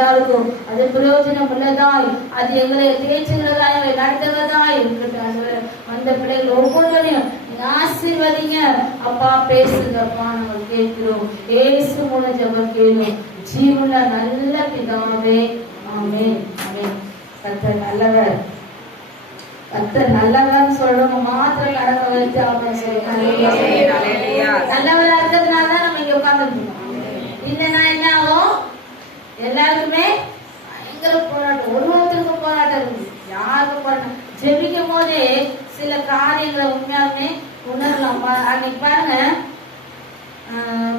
யாருக்கும் அது பிரயோஜனம் உள்ளதாய், அது எங்களை தேய்ச்சுகிறதாய், நடத்துகிறதாய் இருக்கட்டும். அந்த பிள்ளைகள் ஒவ்வொருவரையும் ஆசீர்வதிங்க அப்பா. பேசுங்கப்பா, நாங்கள் கேட்கிறோம். ஏசு மூலம் ஜெபம் கேளும் ஜீவன நல்ல பிதாவே, ஆமென் ஆமென். கர்த்தர் நல்லவர், கர்த்தர் நல்லவர் சொல்றவங்க மாத்திரம் கடக்க வைத்து ஆமென் சொல்லுங்க. நல்லவரா இருக்கிறதுனாலதான் நம்ம இங்க உட்கார்ந்துருக்கோம். இல்லைன்னா என்ன ஆகும்? எல்லாருக்குமே பயங்கர போராட்டம், ஒருத்தருக்கும் போராட்டம் இருக்கு, யாருக்கும் போராட்டம். ஜெபிக்கும் போதே சில காரியங்களை உண்மையாலுமே உணரலாம். அன்னைக்கு பாருங்க,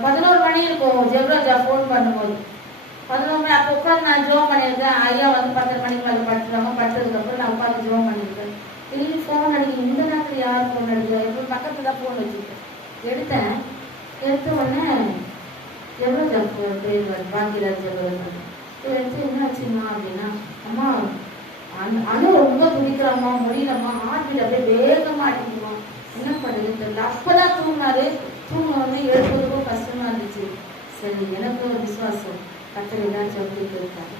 11 மணி இருக்கும் ஜெப்ராஜா போன் பண்ணும்போது. 11 மணி அப்போ உட்காந்து நான் ஜோம் பண்ணியிருக்கேன். ஐயா வந்து 10 மணிக்கு மேலே படுத்துறாங்க. படுத்ததுக்கு அப்புறம் நான் உட்காந்து ஜோம் பண்ணியிருக்கேன். திரும்பி ஃபோன் அடிக்க, இந்த நேரத்தில் யார் ஃபோன் அடிக்கிறா? எப்போ பக்கத்துல தான் ஃபோன் வச்சுருக்கேன். எடுத்த உடனே ஜெப்ராஜா பேர் பாக்கியராஜ் ஜெப்ராஜா எடுத்து என்ன ஆச்சுமா அப்படின்னா, அம்மா அணு ரொம்ப துடிக்கிறாம்மா, முடியலம்மா, ஹார்ட்பீட் அப்படியே வேகமா அடிக்குமா, என்ன பண்ணுறது தெரியல. அப்பதான் தூங்கினாரு. தூங்க எழுப்புறதுக்கும் கஷ்டமா இருந்துச்சு. சரி, எனக்கு ஒரு விசுவாசம், கர்த்தர் ஏதாச்சும் அப்படின்னு இருக்காரு.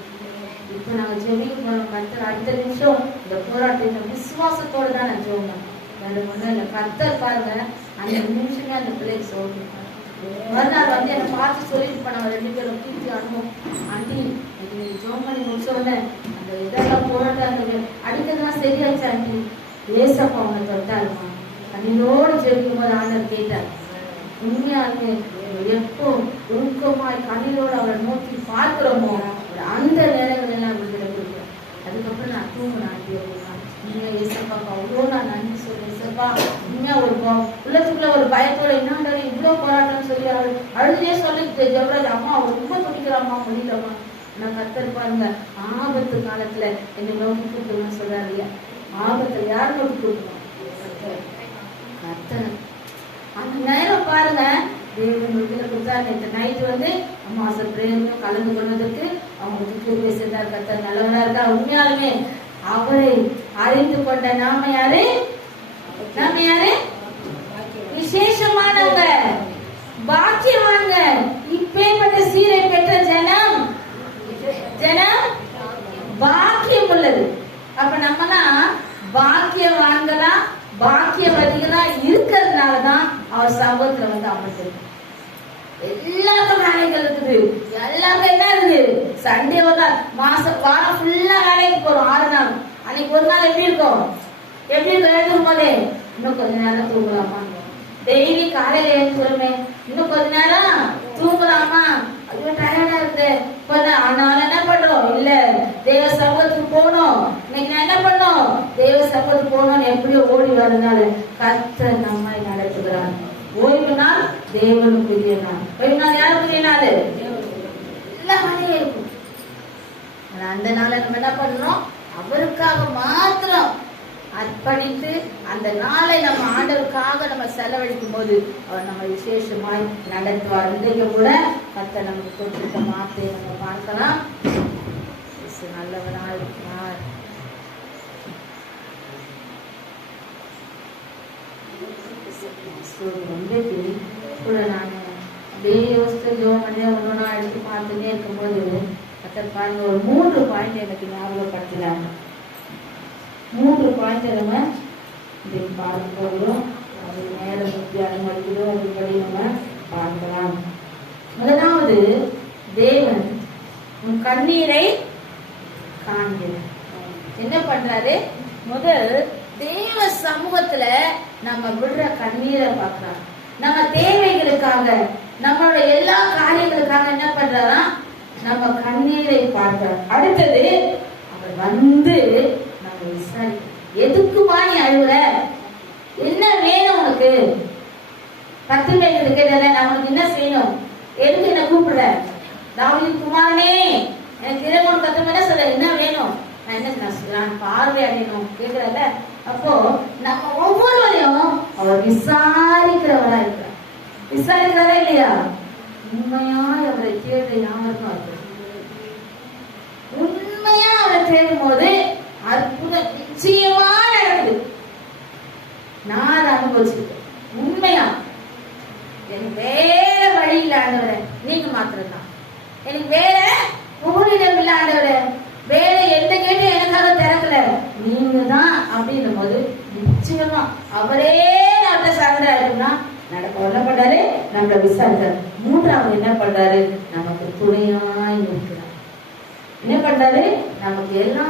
இப்போ நாங்கள் ஜெபிக்க போனோம். கர்த்தர் அடுத்த நிமிஷம் இந்த போராட்டத்தை விசுவாசத்தோடு தான் நான் ஜெபிப்பேன். வேற ஒன்றும் இல்லை. கர்த்தர் பாருங்க, அந்த நிமிஷமே அந்த பிள்ளைக்கு சொல்லிட்டு மறுநாள் வந்து என்னை பார்த்து சொல்லிட்டு போனாங்க. 2 பேரும் கீழ்த்தி அனுபவம், ஆண்டி நீங்க ஜோம் பண்ணி முடிச்சோடனே அந்த இதெல்லாம் போராட்டம் அந்த அடிக்கிறதுலாம் சரியாச்சு ஆண்டி, ஏசப்பா அவங்க தொட்டாருமா. கண்ணீரோடு ஜெபிக்கும் போது ஆண்டவர் கேட்டார். உண்மையாலுமே எப்போ உருக்கமாய் கண்ணீரோடு அவரை நோக்கி பார்க்கிறோமோ அந்த நேரங்கள் எல்லாம் விடுதலை கொடுக்குறேன். அதுக்கப்புறம் நான் தூங்கினேன் ஆண்டி அப்படின்னா. உண்மையா ஏசப்பாப்பா அவ்வளோ நான் நன்றி சொல்றேன். ஏசப்பா உண்மையா ஒரு உள்ளத்துக்குள்ள ஒரு பயத்தோட என்னண்டா இவ்வளோ போராட்டம்னு சொல்லி அழுதே சொல்லி ஜெப்ராஜ் அம்மா ரொம்ப துடிக்கிறாம்மா, முடியலம்மா. நான் கர்த்தர் பாருங்க, ஆபத்து காலத்துல என்னை நோக்கி கூப்பிடணும்னு சொல்றாரு இல்லையா? ஆபத்துல யார் நோக்கி கூப்பிடணும்? கர்த்தர். அந்த நேரம் பாருங்க, தேவன் வீட்டுல கொடுத்தாரு. இந்த நைட்டு வந்து அம்மாச பிரேமையும் கலந்து கொள்வதற்கு அவங்களுக்கு கிருபை செய்தார். கர்த்தர் நல்லவரா இருக்கா. உண்மையாலுமே அவரை அறிந்து கொண்ட நாம யாரு? நாம யாரு? விசேஷமானவங்க, பாக்கியவான்க. இப்பேற்பட்ட சீரை பெற்ற ஜனம் பாக்கியம் உள்ளது. அப்ப நம்மலாம் பாக்கியவான்களா பாக்கியவதிகளா இருக்கிறதுனாலதான் அவர் சமூகத்துல வந்து அமர்ந்திருக்கு. எல்லாருக்கும் வேலைகள் இருக்குது, எல்லாமே என்ன இருக்குது? சண்டே ஒரு நாள், வாரம் ஃபுல்லா வேலைக்கு போறோம் 6 நாள். அன்னைக்கு ஒரு நாள் எப்படி இருக்கும்? எழுதும் போதே இன்னும் கொஞ்ச நேரம் தூங்கலாமா? டெய்லி காலையில எழுந்துருமே, இன்னும் கொஞ்ச நேரம் தூங்கலாமா? ஐயோ டயர்டா இருக்கு. ஆனாலும் என்ன பண்றோம்? இல்ல, தேவ சமூகத்துக்கு போகணும். இன்னைக்கு நான் என்ன பண்ணோம்? தேவ சமூகத்துக்கு போகணும்னு எப்படியோ ஓடி வரதுனால கர்த்தர் நம்மை நடத்துகிறார். ஓய்வு நாள் தேவனுக்குரிய நாள். ஓய்வு நாள் யாருக்குரிய நாள்? எல்லா வேலையும் இருக்கும். அந்த நாளை நம்ம என்ன பண்றோம்? அவருக்காக மாத்திரம் அர்ப்பணித்து அந்த நாளை நம்ம ஆண்டவருக்காக நம்ம செலவழிக்கும் போது அவர் நம்ம விசேஷமாய் நடத்துவார். இன்றைக்கு கூட கர்த்தர் நமக்கு கொடுத்திருக்க வார்த்தையை நம்ம பார்க்கலாம். நல்லவராய் இருக்கிறார். கூட நான் அப்படியே யோசித்து ஜோமனே ஒன்னொன்னா எடுத்து பார்த்துட்டே இருக்கும்போது கர்த்தர் பாருங்க, ஒரு 3 பாயிண்ட் எனக்கு ஞாபகப்படுத்தினாங்க. 3 பாயிண்ட் நம்ம இன்றைக்கு பார்க்க போகிறோம். அது நேரம் அனுமதிக்கிறோம், அதுபடி நம்ம பார்க்கலாம். முதலாவது, தேவன் உன் கண்ணீரை காண்கிறார். என்ன பண்றாரு? முதல் தேவ சமூகத்துல நம்ம விடுற கண்ணீரை பார்க்கிறார். நம்ம தேவைகளுக்காக, நம்மளோட எல்லா காரியங்களுக்காக என்ன பண்றாரா? நம்ம கண்ணீரை பார்க்கிறார். அடுத்தது, அவர் வந்து நம்ம விசாரி, எதுக்குமா நீ அழுகுற? என்ன வேணும் உனக்கு? 10 பேருக்கு கேட்டல, நான் உனக்கு என்ன செய்யணும்? எதுக்கு என்ன கூப்பிடுற? தாவீது குமாரனே, எனக்கு 23 என்ன சொல்ற? என்ன வேணும்? நான் என்ன சொல்றேன்? பார்வை அடையணும் கேட்கிறல. அப்போ நம்ம ஒவ்வொருவரையும் அவர் விசாரிக்கிறவரா இருக்கிறார். விசாரிக்கிறதா இல்லையா? உண்மையா அவரை தேட யாருக்கும் இருக்கு. உண்மையா அவரை தேடும் போது அற்புதம் நிச்சயமா நடக்குது. நான் அதை அனுபவிச்சிருக்கேன். உண்மையா எனக்கு வேற வழி இல்ல ஆண்டவரே, நீங்க மாத்திரம் தான். எனக்கு வேற ஊரில் சொல்லுவான், அவரே நம்மகிட்ட சரண்டர் ஆயிட்டோம்னா நடக்க என்ன பண்றாரு, நம்மள விசாரிச்சாரு. மூன்றாவது என்ன பண்றாரு, நமக்கு துணையாய் இருக்கிறார். என்ன பண்றாரு, நமக்கு எல்லா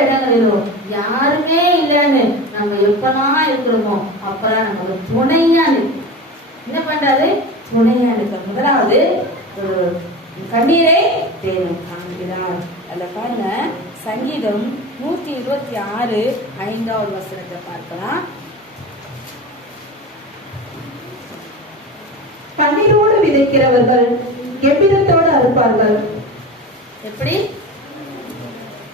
இடங்களிலும் யாருமே இல்லைன்னு நம்ம எப்பெல்லாம் இருக்கிறோமோ அப்பெல்லாம் நமக்கு துணையா இருக்கு. என்ன பண்றாரு, துணையா இருக்க. முதலாவது கண்ணீரை தேவன் காண்கிறார். அதுல பாருங்க, சங்கீதம் 126 5வது வசனத்தை பார்க்கலாம். கண்ணீரோடு விதைக்கிறவர்கள் கெம்பீரத்தோடு அறுப்பார்கள். எப்படி?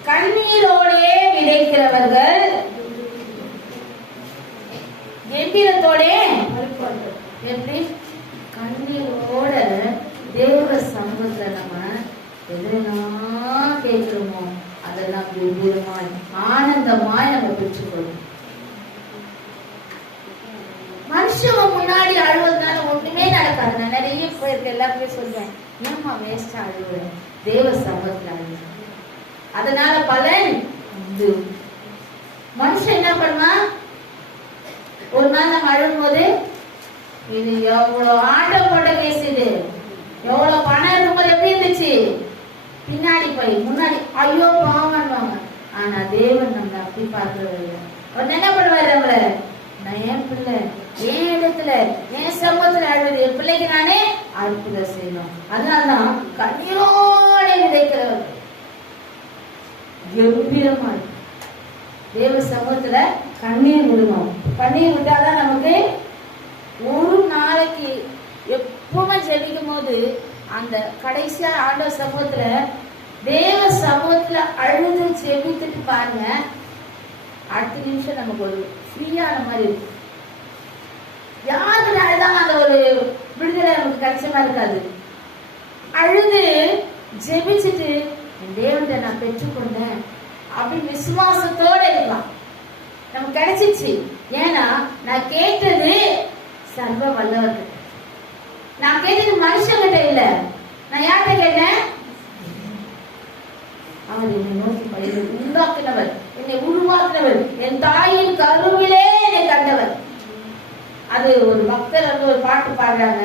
கண்ணீரோடே விதைக்கிறவர்கள் கம்பீரத்தோடே அறுப்பார்கள். எப்படி? கண்ணீரோட தேவ சமூகத்துல நம்ம எதெல்லாம் கேட்கிறோமோ அதெல்லாம் கம்பீரமாய் ஆனந்தமாய் நம்ம பெற்றுக்கொள்ளும். மனுஷன் முன்னாடி அழுவதுனால ஒண்ணுமே நடக்காது. நான் நிறைய பேருக்கு எல்லாருமே சொல்றேன், ஏமா வேஸ்டா அழுவுறேன், தேவ சமூகத்துல அழுவேன், அதனால பலன் உண்டு. மனுஷன் என்ன பண்ணுவான், ஒரு நாள் நம்ம அழுவும் போது இது எவ்வளவு ஆட்டம் போட்ட கேஸ், இது எவ்வளவு பணம் இருக்கும்போது எப்படி இருந்துச்சு, பின்னாடி போய் முன்னாடி ஐயோ பாவம்வாங்க. ஆனா தேவன் நம்மள அப்படி பார்க்கறது இல்லை. அவர் என்ன பண்ணுவாரு, நம்மள நான் என் பிள்ளை என் இடத்துல என் சமூகத்துல அழுது என் பிள்ளைக்கு நானே அற்புதம் செய்யணும். அதனாலதான் கண்ணீரோட விதைக்கிறவர் கம்பீரமா தேவ சமூகத்துல கண்ணீர் விடுவோம். கண்ணீர் விட்டாதான் நமக்கு ஒரு நாளைக்கு எப்பவுமே ஜெபிக்கும் போது அந்த கடைசியா ஆண்டவர் சமூகத்துல தேவ சமூகத்துல அழுது ஜெபித்துட்டு பாருங்க, அடுத்த நிமிஷம் நமக்கு ஒரு ஃப்ரீயான மாதிரி இருக்கும். யாருனாலதான் அந்த ஒரு விடுதலை நமக்கு கிடைச்ச மாதிரி இருக்காது. அழுது ஜெபிச்சுட்டு என் தேவன்கிட்ட நான் பெற்றுக்கொண்டேன் அப்படின்னு விசுவாசத்தோட இருக்கலாம். நமக்கு கிடைச்சிச்சு. ஏன்னா நான் கேட்டது சர்வ வல்லவர்கள், நான் கேட்டது மனுஷங்கிட்ட இல்ல. நான் யார்கிட்ட கேட்டேன், அவர் என்னை நோக்கி பயிர் உண்டாக்கினவர், என்னை உருவாக்கினவர், என் தாயின் கருவிலே என்னை கண்டவர். அது ஒரு பக்தர் வந்து ஒரு பாட்டு பாடுறாங்க,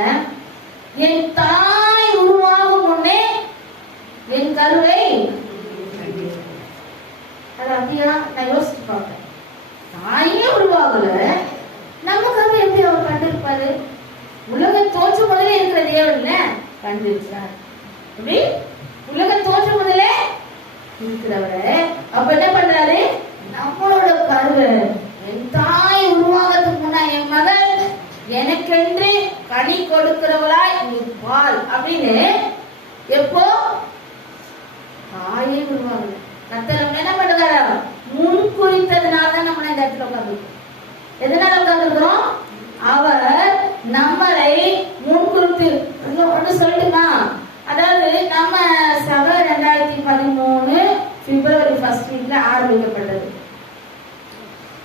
என் தாய் உருவாகும் முன்னே என் கருவை. அது அப்படியா நான் யோசிச்சு பார்ப்பேன். தாயே உருவாகல, நம்ம கருவை எப்படி அவர் கண்டிருப்பாரு? உலக தோற்று முதலே இருக்கிற தேவன்ல கண்டிருக்கிறார். அப்படி உலக தோற்று முதலே இருக்கிறவரை அப்ப என்ன பண்றாரு, நம்மளோட கருவை என் தாய் உருவாகிறதுக்கு முன்னா என் மகள் எனக்கென்று கனி கொடுக்கிறவளாய் இருப்பாள் அப்படின்னு எப்போ தாயே உருவாகல. கர்த்தர் என்ன பண்ணுறாரு, முன் குறித்ததுனால தான் நம்ம இந்த இடத்துல உட்காந்துருக்கோம். எதனால உட்காந்துருக்கிறோம், அவர் நம்மளை முன்குறித்து. ஒன்று சொல்லட்டுமா, அதாவது நம்ம சபை 2013 பிப்ரவரி 1 வீக்ல ஆரம்பிக்கப்பட்டது.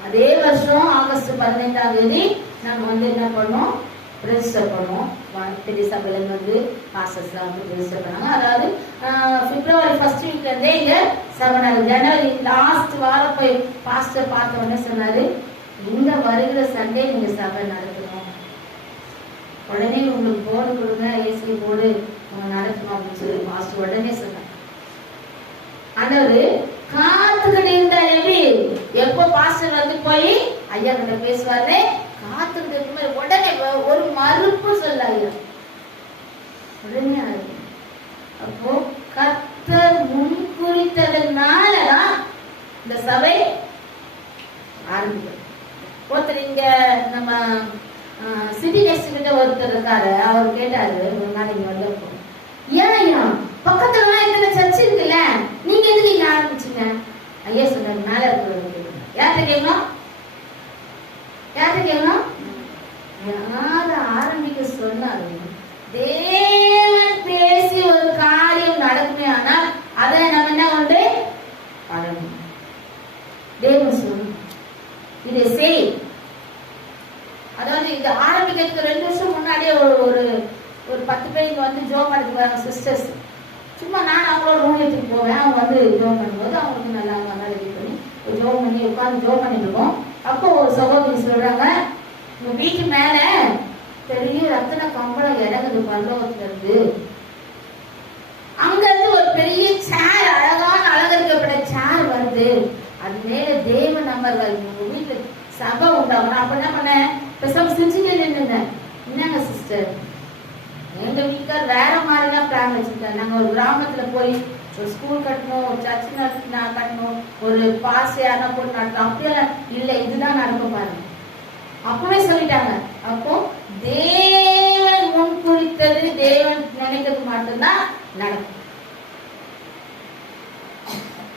அதே வருஷம் ஆகஸ்ட் 15ஆம் தேதி நம்ம வந்து என்ன பண்ணோம், ரெஜிஸ்டர் பண்ணோம். பெரிய சபையில வந்து பாஸ்டர்ஸ்லாம் வந்து ரெஜிஸ்டர் பண்ணாங்க. அதாவது பிப்ரவரி 1 வீக்ல இருந்தே இங்க சபை. ஜனவரி லாஸ்ட் வாரம் போய் பாஸ்டர் பார்த்த உடனே சொன்னாரு, இந்த வருகிற சண்டே நீங்க சபை நடத்தணும், உடனே உங்களுக்கு போர்டு கொடுங்க, ஏசி போர்டு நடத்தணும் அப்படின்னு சொல்லி பாஸ்டர் உடனே சொன்னாங்க. ஆண்டவர் காத்துக்கிட்டு இருந்தா எப்படி, எப்போ பாஸ்டர் வந்து போய் ஐயா கிட்ட பேசுவாரு, காத்துக்கிட்டு இருக்கும் உடனே ஒரு மறுப்பு சொல்லாங்க உடனே. அப்போ கர்த்தர் முன்குறித்ததுனாலதான் இந்த சபை ஆரம்பிக்கும். ஒருத்தர் இங்க நம்ம சிட்டி நெக்ஸ்ட் கிட்ட ஒருத்தர் இருக்காரு, அவர் கேட்டாரு ஒரு நாளைக்கு வந்தப்போ, ஏன் பக்கத்துல எத்தனை சர்ச் இருக்குல்ல, நீங்க எதுக்கு இங்க ஆரம்பிச்சீங்க? ஐயா சொன்னாரு, மேல இருக்கிறவங்க. யார்கிட்ட கேட்கணும், யார்கிட்ட கேட்கணும், யார ஆரம்பிக்க சொன்னாரு. தேவன் பேசி ஒரு காரியம் நடக்குமே, ஆனால் அதை நம்ம என்ன வந்து ஆரம்பிக்கணும். தேவன் சொல்லணும் இதை செய். அதாவது இது ஆரம்பிக்கிறதுக்கு 2 வருஷம் முன்னாடியே ஒரு 10 பேர் இங்க வந்து ஜோம் பண்ணிட்டு வராங்க சிஸ்டர்ஸ். சும்மா நான் அவங்களோட ஊழியத்துக்கு போவேன், அவங்க வந்து ஜோம் பண்ணும்போது அவங்களுக்கு நல்லா ரெடி பண்ணி ஜோம் பண்ணி உட்காந்து ஜோம் பண்ணிட்டு இருக்கோம். அப்ப அப்போ ஒரு சகோதரி சொல்றாங்க, உங்க வீட்டு மேல பெரிய ரத்தின கம்பளம் இறங்குது பரலோகத்துல இருந்து. அங்க இருந்து ஒரு பெரிய சேர், அழகான அலங்கரிக்கப்பட்ட சேர் வருது. அது மேல தேவ நம்பர்கள். உங்க வீட்டுல சபை உண்டாகணும். அப்ப என்ன பண்ண, பெசாம செஞ்சுட்டே நின்னுங்க. என்னங்க சிஸ்டர், எங்க வீட்டுக்கார் வேற மாதிரிலாம் பிளான் வச்சிருக்காரு. நாங்க ஒரு கிராமத்துல போய் ஒரு ஸ்கூல் கட்டணும், ஒரு சர்ச் கட்டணும், ஒரு பாஸ் யாரா போட்டு நடத்தணும், அப்படியெல்லாம் இல்ல, இதுதான் நடக்கும் பாருங்க. அப்பவே சொல்லிட்டாங்க. அப்போ தேவன் முன் குறித்தது, தேவன் நினைக்கிறது மட்டும்தான் நடக்கும்.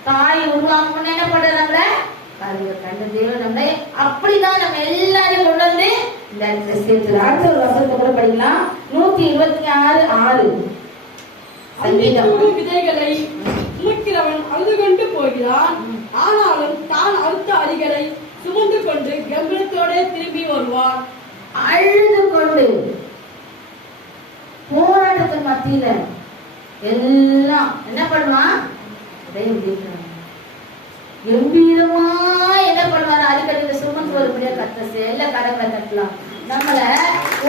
தாய் உருவாக்கணும்னு என்ன பண்றாங்க, கருவை கண்ட தேவன் நம்மளை அப்படிதான் நம்ம எல்லாரையும் கொண்டு வந்து இந்த இடத்துல சேர்த்து. அடுத்த ஒரு வசனத்தை கூட படிக்கலாம். 126:6. விதைகளை சுமக்கிறவன் அழுது கொண்டு போகிறான், ஆனாலும் தான் அறுத்த அடிகளை சுமந்து கொண்டு கம்பீரத்தோட திரும்பி வருவான். அழுது கொண்டு போராட்டத்தின் மத்தியில எல்லாம் என்ன பண்ணுவான், கம்பீரமா என்ன பண்ணுவாரு, அடிக்கடி சுமந்து வரும்படியா கத்த எல்லா கடவுளை கட்டலாம். நம்மள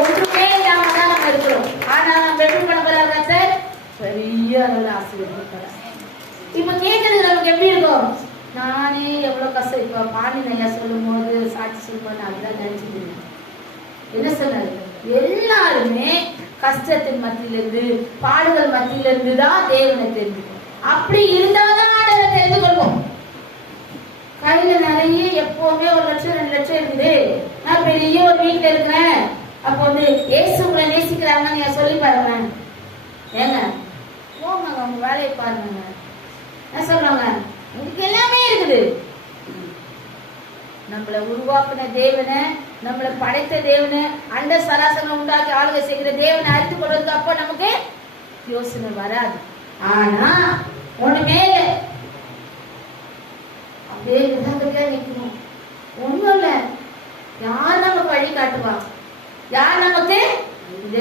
ஒன்றுமே இல்லாம தான் நம்ம இருக்கிறோம். ஆனா நம்ம எப்படி பண்ண போறாங்க சார், பெரிய அளவுல ஆசீர்வாதம். இப்ப கேட்கறது நமக்கு எப்படி இருக்கும், நானே எவ்வளவு கஷ்டம். இப்ப பாண்டி ஐயா சொல்லும் போது சாட்சி சொல்லும்போது அதுதான் நினைச்சிட்டு என்ன சொன்னாரு, எல்லாருமே கஷ்டத்தின் மத்தியிலிருந்து பாடுகள் மத்தியிலிருந்து தான் தேவனை தெரிஞ்சுக்கணும். அப்படி இருந்தாதான் ஆண்டவரை தெரிந்து கொள்வோம். கையில நிறைய எப்பவுமே 1 லட்சம் 2 லட்சம் இருக்குது, நான் பெரிய ஒரு வீட்டுல இருக்கிறேன், அப்போ வந்து ஏசு உங்களை நேசிக்கிறாங்க நீங்க சொல்லி பாருங்க. ஏங்க போங்க அவங்க வேலையை பாருங்க. என்ன சொல்றாங்க, உங்களுக்கு எல்லாமே இருக்குது. நம்மளை உருவாக்குன தேவனை, நம்மளை படைத்த தேவனை, அண்ட சராசரம் உண்டாக்கி ஆளுகை செய்கிற தேவனை அறிந்து கொள்வதற்கு அப்போ நமக்கு யோசனை வராது. ஆனா ஒண்ணுமே இல்லை, அப்படியே நிக்கணும். ஒண்ணும் இல்ல, யார் நமக்கு வழி காட்டுவா, யார் நமக்கு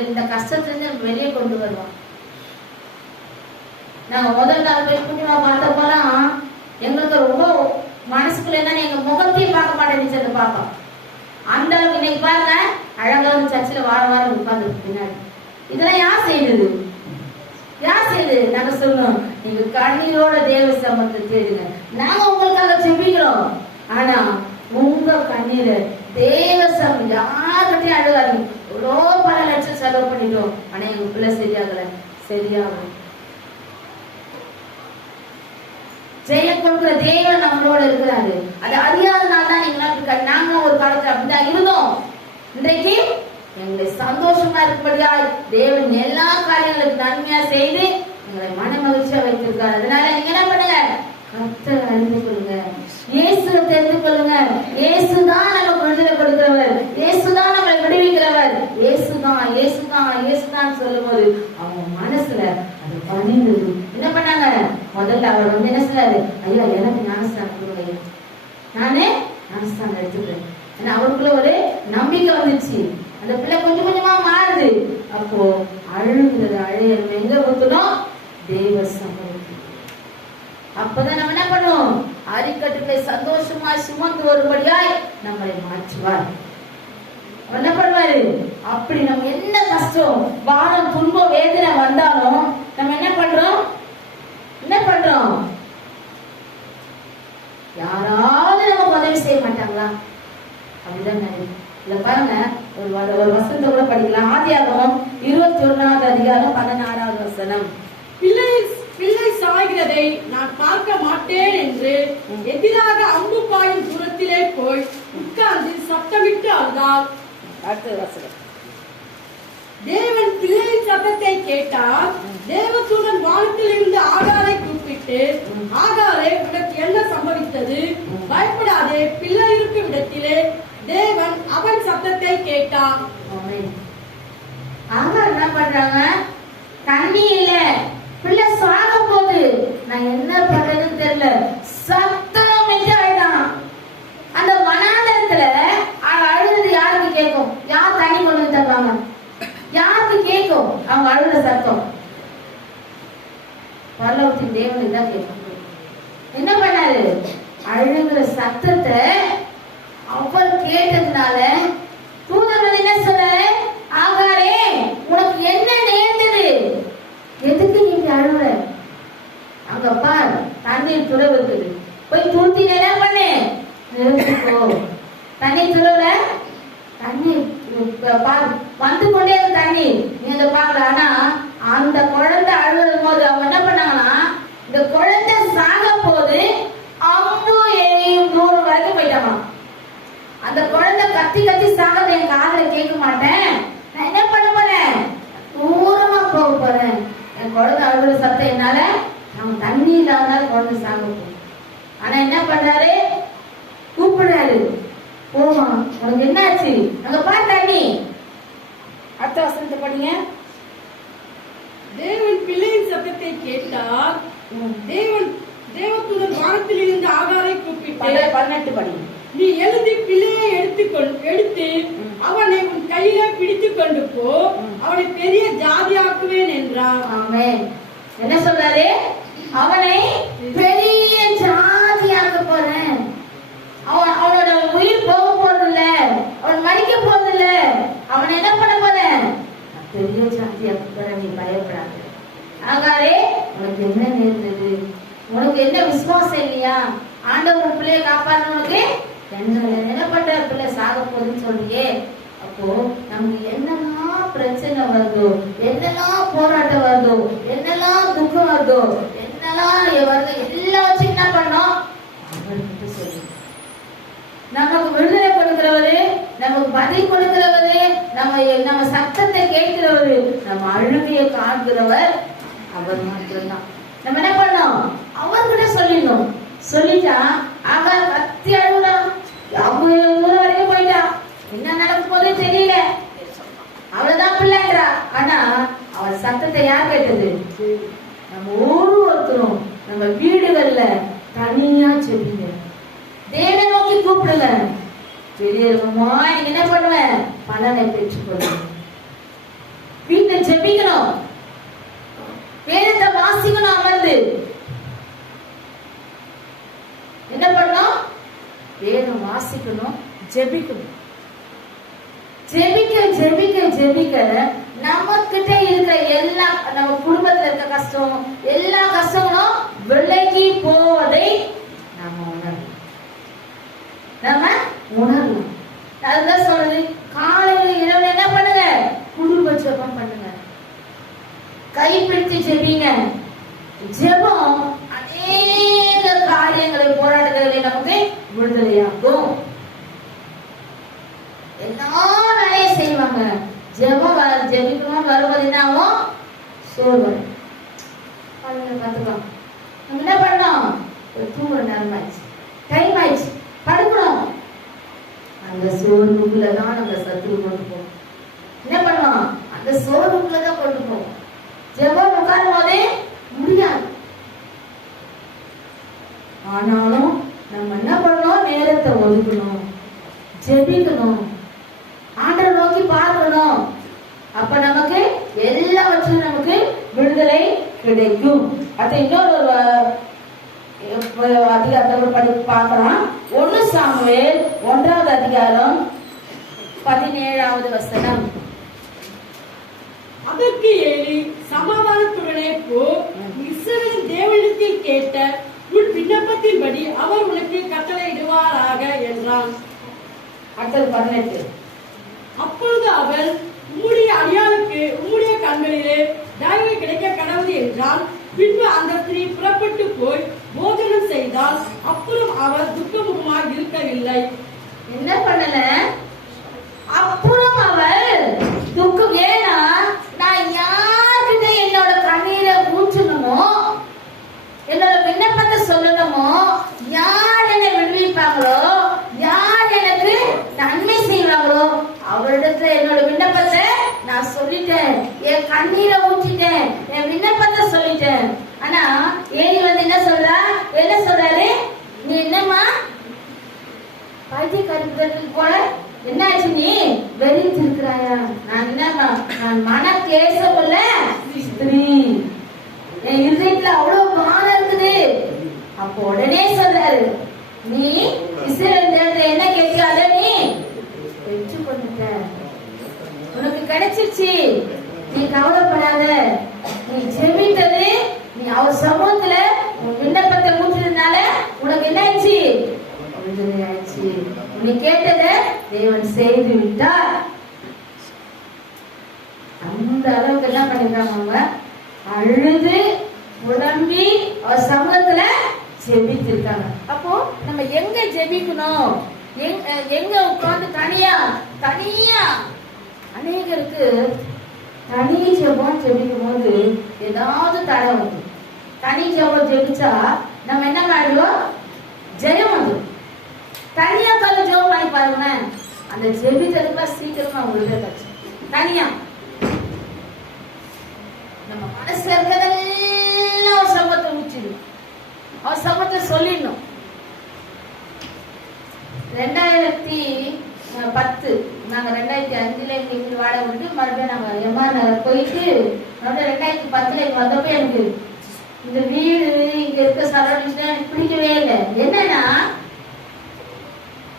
இந்த கஷ்டத்திலிருந்து வெளியே கொண்டு வருவான். நாங்க முதல் நாள் போய் புண்ணியமா பார்த்தப்பெல்லாம் எங்களுக்கு ரொம்ப மனசுக்குள்ள என்ன, எங்க முகத்தையும் பார்க்க மாட்டேன்னு பார்ப்போம். அந்த அளவுக்கு இன்னைக்கு பாருங்க, அழகா வந்து சர்ச்சில் வாரம் உட்கார்ந்து பின்னாடி. இதெல்லாம் யார் செய்யுது, யார் செய்யுது? நாங்க சொல்லுவோம், நீங்க கண்ணீரோட தேவ சமத்தை தேடுங்க, நாங்க உங்களுக்காக செபிக்கிறோம். ஆனா உங்க கண்ணீரை தேவ சமம் யார்கிட்டையும் அழுகாதீங்க. எவ்வளோ பல லட்சம் செலவு பண்ணிட்டோம், ஆனா எங்க பிள்ளை சரியாகல, சரியாகும். ஜெயம் கொடுக்கிற தேவன் நம்மளோட இருக்கிறாரு. அது அறியாதனால தான் நீங்க நாங்க ஒரு காலத்துல அப்படிதான் இருந்தோம். இன்றைக்கு எங்களை சந்தோஷமா இருக்கும்படியாய் தேவன் எல்லா காரியங்களுக்கு நன்மையா செய்து எங்களை மன மகிழ்ச்சியா வைத்திருக்காரு. அதனால நீங்க என்ன பண்ணுங்க, கர்த்தரை அறிந்து கொள்ளுங்க, இயேசுவை தெரிந்து கொள்ளுங்க. இயேசுதான் நமக்கு விடுதலை கொடுக்கிறவர், இயேசுதான் நம்மளை விடுவிக்கிறவர். இயேசுதான் இயேசுதான் இயேசுதான் சொல்லும் போது அவங்க மனசுல அது பணிந்தது. என்ன பண்ணாங்க, முதல்ல அவர் வந்து என்ன சொன்னாரு, ஐயா எனக்கு ஞானஸ்தானம் கொடுங்க, நானே ஞானஸ்தானம் எடுத்துக்கிறேன். ஏன்னா அவருக்குள்ள ஒரு நம்பிக்கை வந்துச்சு. அந்த பிள்ளை கொஞ்சம் கொஞ்சமா மாறுது. அப்போ அழுகிறது, அழையணும் எங்க ஊத்தணும், தேவ சமூகத்துக்கு. அப்பதான் நம்ம என்ன பண்ணுவோம், அரிக்கட்டுகளை சந்தோஷமா சுமந்து வரும்படியாய் நம்மளை மாற்றுவார். என்ன பண்ணுவாரு, அப்படி நம்ம என்ன கஷ்டம் பாரம் துன்பம் வேதனை வந்தாலும் நம்ம என்ன பண்றோம், யாராவது நமக்கு உதவி செய்ய மாட்டாங்களா, அப்படிதான் நினைக்கிறேன். இல்ல பாருங்க, ஒரு வசனத்தை கூட படிக்கலாம். ஆதியாகமம் 21வது அதிகாரம் 16வது வசனம். பிள்ளை சாய்கிறதை நான் பார்க்க மாட்டேன் என்று எதிராக அம்பு பாயும் தூரத்திலே போய் உட்கார்ந்து சத்தமிட்டு அழுதாள். அடுத்த வசனம். தேவன் பிள்ளையின் சத்தத்தை கேட்டார். தேவதூதன் வானத்தில் இருந்து ஆகாரை கூப்பிட்டு, ஆகாரே உனக்கு என்ன சம்பவித்தது, பயப்படாதே, பிள்ளை இருக்கும் இடத்திலே தேவன் அவன் சத்தத்தை கேட்டார். ஆகார் என்ன பண்றாங்க, தண்ணி இல்ல, பிள்ளை சாக போகுது, நான் என்ன பண்றதுன்னு தெரியல, சத்தம் அழுதான். அந்த வனாந்தரத்துல அழுது யாருக்கு கேட்கும், யார் தண்ணி கொண்டு வந்து தருவாங்க, யாருக்கு கேட்கும் அவங்க அழுத சத்தம், பரலோகத்தின் தேவனுக்கு தான் கேட்கும். என்ன பண்ணாரு, அழுகிற சத்தத்தை அவர் கேட்டதுனால தூதர் வந்து என்ன சொல்றாரு, ஆகாரே உனக்கு என்ன நேர்ந்தது, எதுக்கு நீங்க அழுவுற, அங்க பார் தண்ணீர் துறவு இருக்குது, போய் தூத்தில என்ன பண்ணு நிறுத்திக்கோ. தண்ணீர் துறவுல தண்ணீர் பார் வந்து கொண்டே தண்ணீர் நீங்க பாக்கல. ஆனா அந்த குழந்தை அழுவும் போது அவங்க என்ன பண்ணாங்கன்னா, இந்த குழந்தை சாக போது அம்பு எரியும் தூரம் வரைக்கும் போயிட்டாங்க. அந்த குழந்தை கத்தி கத்தி சாகது என் காதுல கேட்க மாட்டேன், நான் என்ன பண்ண போறேன், தூரமா போக போறேன். என் குழந்தை அழுகிற சத்தம் என்னால அவன் தண்ணி இல்லாத குழந்தை சாக போகும். ஆனா என்ன பண்றாரு, கூப்பிடுறாரு, போமா உனக்கு என்னாச்சு, அங்க பார் தண்ணி. அடுத்த வசனத்தை படிங்க. தேவன் பிள்ளையின் சத்தத்தை கேட்டார். தேவதூதன் வானத்தில் இருந்து ஆகாரை கூப்பிட்டு 18 படிங்க. நீ எழுதி பிள்ளையை எடுத்து அவனை உன் கையில பிடித்து கொண்டு போ, அவனை பெரிய ஜாதியாக்குவேன் என்றார். ஆமென். என்ன சொல்றாரு, அவனை பெரிய ஜாதியாக்க போறேன், அவனோட உயிர் போக போறதில்ல, அவன் மடிக்க போறதில்ல, அவன் என்ன பண்ண போறேன், பெரிய ஜாதியாக்க போறேன், நீ பயப்படாத. ஆகாரே உனக்கு என்ன நேர்ந்தது, உனக்கு என்ன விசுவாசம் இல்லையா, ஆண்டவர் பிள்ளைய காப்பாற்றவனுக்கு என்ன பண்ற, பிள்ளை சாக போகுதுன்னு சொல்றியே. அப்போ நமக்கு என்னெல்லாம் பிரச்சனை வருதோ, என்னெல்லாம் போராட்டம் வருதோ, என்னெல்லாம் துக்கம் வருதோ, என்னெல்லாம் வருதோ, எல்லாம் வச்சு என்ன பண்ணோம், அவர்கிட்ட சொல்லு. நமக்கு விடுதலை கொடுக்கிறவரு, நமக்கு பதில் கொடுக்கிறவரு, நம்ம சத்தத்தை கேட்கிறவரு, நம்ம அழுகையை காண்கிறவர் அவர் மட்டும்தான். நம்ம என்ன பண்ணோம், அவர்கிட்ட சொல்லிடணும். சொல்லிட்டா அவ கத்தி அழுகுறான், அவ்வளவு தூரம் வரைக்கும் போயிட்டா, என்ன நடக்கும் போதே தெரியல, அவ்வளவுதான் பிள்ளைன்றா. ஆனா அவள் சத்தத்தை யார் கேட்டது, நம்ம ஒவ்வொருத்தரும் நம்ம வீடுகள்ல தனியா செல்லுங்க, தேவனை நோக்கி கூப்பிடுங்க. பெரியவமா என்ன பண்ணுவேன், பலனை பெற்றுக்கொள்ளும். வீட்டை ஜெபிக்கணும், வேதத்தை வாசிக்கணும், அமர்ந்து என்ன பண்ணணும், வேதம் வாசிக்கணும், ஜெபிக்கணும். ஜெபிக்க ஜெபிக்க ஜெபிக்க நம்ம கிட்ட இருக்கிற எல்லா, நம்ம குடும்பத்துல இருக்க கஷ்டம், எல்லா கஷ்டங்களும் விலகி போவதை நம்ம உணரணும். அதுதான் சொல்றது, காலையில இரவு என்ன பண்ணுங்க, குடும்ப ஜெபம் பண்ணுங்க, கைப்பிடித்து ஜெபிங்க. ஜெபம் அநேக காரியங்களை, போராட்டங்களை நமக்கு விடுதலையாகும். எல்லா வேலையும் செய்வாங்க, ஜெபிக்கணும் வருவது என்ன ஆகும், சோர்வு கத்துக்கலாம். நம்ம என்ன பண்ணோம், தூங்குற நேரம் ஆயிடுச்சு, டைம் ஆயிடுச்சு, படுக்கணும். அந்த சோர்வுக்குள்ளதான் நம்ம சத்துரு கொண்டு போவோம். என்ன பண்ணுவோம், அந்த சோர்வுக்குள்ளதான் கொண்டு போவோம். ஜெபம் உட்காரும் போதே முடியாது. ஆனாலும் நம்ம என்ன பண்ணணும், நேரத்தை ஒதுக்கணும், ஜெபிக்கணும், ஆண்டவரை நோக்கி பார்க்கணும். அப்ப நமக்கு எல்லாவற்றிலும் நமக்கு விடுதலை கிடைக்கும். அது இன்னொரு அதிகாரத்தை பார்க்கலாம். 1 சாமுவேல் 1வது அதிகாரம் 17வது வசனம். அதற்கு ஏலி, சமாதானத்துடனே போ, இஸ்ரவேலின் தேவனிடத்தில் கேட்ட உன் விண்ணப்பத்தின்படி அவர் உனக்கு கட்டளையிடுவாராக என்றான். அடுத்தது 18. அப்பொழுது அவள், உம்முடைய அடியாளுக்கு உம்முடைய கண்களிலே தயவு கிடைக்க கடவுள் என்றால். பின்பு அந்த ஸ்திரீ புறப்பட்டு போய் போஜனம் செய்தால். அப்புறம் அவர் துக்கமுகமாக இருக்கவில்லை. என்ன பண்ணல, அப்புறம் அவள் துக்கம், ஏன்னா நான் யார்கிட்ட என்னோட கண்ணீரை ஊற்றணுமோ, என்னோட விண்ணப்பத்தை சொல்லணுமோ, யார் என்னை விடுவிப்பாங்களோ, யார் எனக்கு நன்மை செய்வாங்களோ அவரிடத்துல என்னோட விண்ணப்பத்தை நான் சொல்லிட்டேன், என் கண்ணீரை ஊற்றிட்டேன், என் விண்ணப்பத்தை சொல்லிட்டேன். ஆனா ஏலி வந்து என்ன சொல்றாரு, நீ என்னம்மா பைத்தியக்காரி போல என்ன ஆச்சு, நீ வெறித்து இருக்கிறாயா, நான் என்னம்மா, நான் மன கேசமுள்ள ஸ்திரீ, என் இருதயத்துல அவ்வளவு பாரம் இருக்குது. அப்போ உடனே சொல்றாரு, நீ இஸ்ரவேல் தேவனை என்ன கேட்க, ஆயிடுச்சு, அதை நீ பெற்று கொண்டுட்ட, உனக்கு கிடைச்சிருச்சு, நீ கவலைப்படாத. நீ ஜெபித்தது, நீ அவர் சமூகத்துல உன் விண்ணப்பத்தை ஊற்றினால உனக்கு என்ன ஆயிடுச்சு? விடுதலை ஆயிடுச்சு. நீ கேட்டதை தேவன் செய்து விட்டார். அந்த அளவுக்கு என்ன பண்ணிருக்காங்க அவங்க? அழுது புலம்பி அவர் சமூகத்துல ஜெபித்திருக்காங்க. அப்போ நம்ம எங்க ஜெபிக்கணும்? எங்க உட்கார்ந்து தனியா தனியா? அநேகருக்கு தனி ஜெபம் ஜெபிக்கும் போது ஏதாவது தடை வந்து, தனி ஜெபம் ஜெபிச்சா நம்ம என்ன ஆயிடுவோம்? ஜெயம் வந்து. தனியா பார்த்து ஜெபம் பண்ணி பாருங்க, அந்த ஜெபித்ததுக்குள்ள சீக்கிரமா உங்களுக்கு கட்சி. தனியா நம்ம மனசுல இருக்கிறதெல்லாம் அவர் சமூகத்தை ஊற்றிடும், அவர் சமூகத்தை சொல்லிடணும். 2010 நாங்க 2005 எங்களுக்கு வாடகை விட்டு மறுபடியும் நாங்க எம்ஆர் நகர் போயிட்டு மறுபடியும் 2010 இங்க வந்தப்ப எனக்கு இந்த வீடு இங்க இருக்க சரௌண்டிங்ஸ் எனக்கு பிடிக்கவே இல்லை. என்னன்னா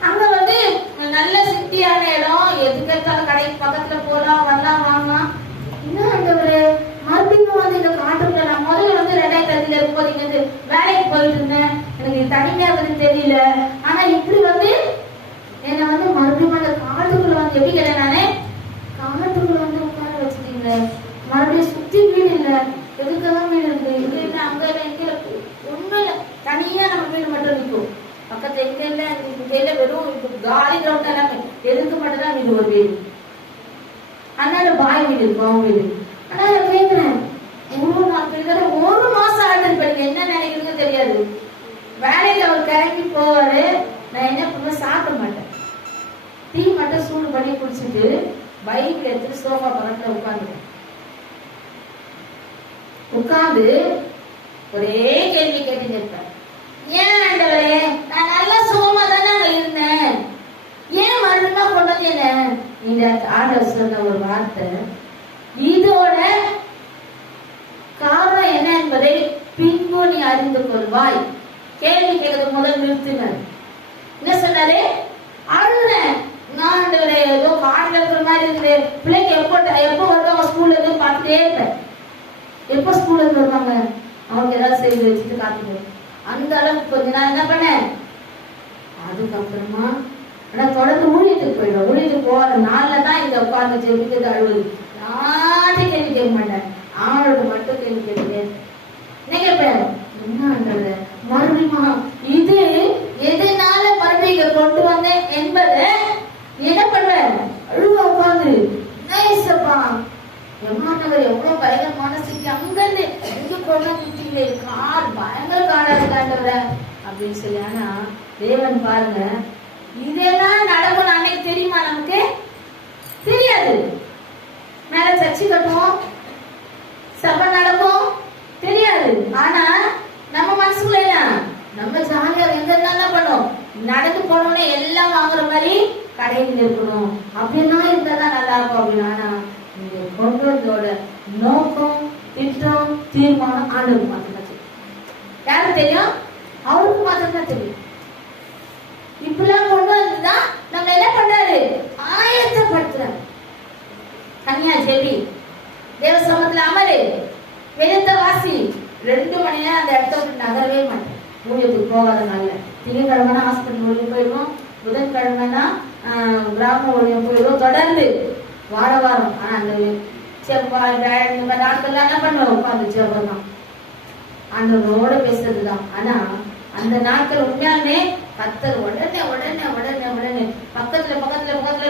அங்க வந்து நல்ல சிட்டியான இடம், எதுக்கெடுத்தாலும் கடைக்கு பக்கத்துல போலாம் வரலாம் வாங்கலாம். இன்னும் ஆண்டவரே மறுபடியும் வந்து இந்த காட்டுக்குள்ள நான் முதல்ல வந்து 2005 இருக்கும்போது இங்க வந்து வேலைக்கு போயிட்டு இருந்தேன், எனக்கு தனிமையா இருக்குன்னு தெரியல. ஆனா இப்படி வந்து என்ன வந்து மறுபடியும் அந்த காட்டுக்குள்ள வந்து எப்படி கேட்டேன் நானே, காட்டுக்குள்ள வந்து உட்கார வச்சுட்டீங்க, மறுபடியும் சுத்தி வீடு இல்ல, எதுக்கெல்லாம் வீடு இருக்கு, இங்க இல்ல அங்க இல்ல இங்க இல்ல, ஒண்ணும் இல்ல, தனியா நம்ம வீடு மட்டும் நிற்கும். பக்கத்துல எங்க இல்ல இங்க இல்ல, வெறும் காலி கிரவுண்ட் எல்லாமே, எதுக்கு மட்டும் தான் வீடு ஒரு வீடு. அதனால பாய் வீடு இருக்கும் அவங்க வீடு. ஆனா நான் கேட்கிறேன், ஒரு மாசம் ஆர்டர் பண்ணி என்ன நினைக்கிறதுன்னு தெரியாது. வேலைக்கு அவர் கிளம்பி போவாரு, நான் என்ன பண்ணுவேன், சாப்பிட மாட்டேன், டீ மட்டும் சூடு பண்ணி குடிச்சிட்டு பைக்ல எடுத்துட்டு சோஃபா பக்கத்துல உட்கார்ந்து ஒரே கேள்வி கேட்டுங்க இருப்பேன். ஏன் ஆண்டவரே, நான் நல்லா சுகமா தானே அங்க இருந்தேன், ஏன் மறுபடியும் கொண்டு வந்து என்ன? இந்த ஆண்டவர் சொன்ன ஒரு வார்த்தை, இதோட காரணம் என்ன என்பதை பின்பு நீ அறிந்து கொள்வாய். கேள்வி கேட்கறது முதல் நிறுத்துங்க. என்ன சொன்னாரு? அழுறேன், நான் ஏதோ காட்டுல இருக்கிற மாதிரி இருக்குது, பிள்ளைங்க எப்போ வருவாங்க ஸ்கூல்ல இருந்து பார்த்துட்டே இருப்பேன், எப்போ ஸ்கூல்ல இருந்து வருவாங்க, அவங்க ஏதாவது செய்து வச்சுட்டு காட்டுவோம். அந்த அளவுக்கு கொஞ்ச நாள் என்ன பண்ணேன். அதுக்கப்புறமா ஆனா தொடர்ந்து ஊழியத்துக்கு போயிடும். ஊழியத்துக்கு போகிற நாள்ல தான் இந்த உட்கார்ந்து ஜெபிக்கிறது, அழுவது. நாட்டை கேள்வி கேட்க மாட்டேன், ஆளோட மட்டும் கேள்வி கேட்கிறேன். என்ன கேட்பேன், என்ன ஆண்டவரே மறுபடியும் இது எதனால மறுபடியும் கொண்டு வந்தேன் என்பதை என்ன பண்ணுவேன், அழுவ உட்கார்ந்து நைசப்பா எம்மாண்டவர் எவ்வளவு பயங்கரமான சிட்டி, அங்கிருந்து எங்க கொண்டு நிற்கிறீங்களே, கார் பயங்கர காடா இருக்காண்டவர அப்படின்னு சொல்லி. ஆனா தேவன் பாருங்க, இதெல்லாம் நடக்கும் அன்னைக்கு தெரியுமா? நமக்கு தெரியாது. மேல சர்ச்சை கட்டுவோம், சபை நடக்கும் தெரியாது. ஆனா நம்ம மனசுக்குள்ள நம்ம ஜாலியா எங்கெல்லாம் பண்ணோம், நடந்து போனோம்னே எல்லாம் வாங்குற மாதிரி கடையில் இருக்கணும், அப்படின்னா இருந்தாதான் நல்லா இருக்கும் அப்படின்னு. ஆனா நீங்க கொண்டு வந்தோட நோக்கம், திட்டம், தீர்மானம் ஆண்டவருக்கு மாத்திரம் தான் தெரியும். யாருக்கு தெரியும்? அவருக்கு மாத்திரம் தான் தெரியும். இப்பெல்லாம் கொண்டு வந்துதான் நம்ம என்ன பண்றாரு, ஆயத்தப்படுத்துறாரு. தனியா ஜெபி, தேவ சமூகத்துல அமரு, வேதத்தை வாசி. 2 மணி நேரம் அந்த இடத்த விட்டு நகரவே மாட்டேன். ஊழியத்துக்கு போகாத நாள்ல திங்கட்கிழமைனா ஹாஸ்பிட்டல் ஊழியம் போயிடுவோம், புதன்கிழமைனா கிராம ஊழியம் போயிடுவோம், தொடர்ந்து வாரம். ஆனா அந்த செவ்வாய் இந்த நாட்கள்லாம் என்ன பண்ணுவோம், உட்காந்து ஜெபம் தான், ஆண்டவரோட பேசுறதுதான். ஆனா அந்த நாட்கள் உண்மையாலுமே கர்த்தர் உடனே உடனே உடனே உடனே பக்கத்துல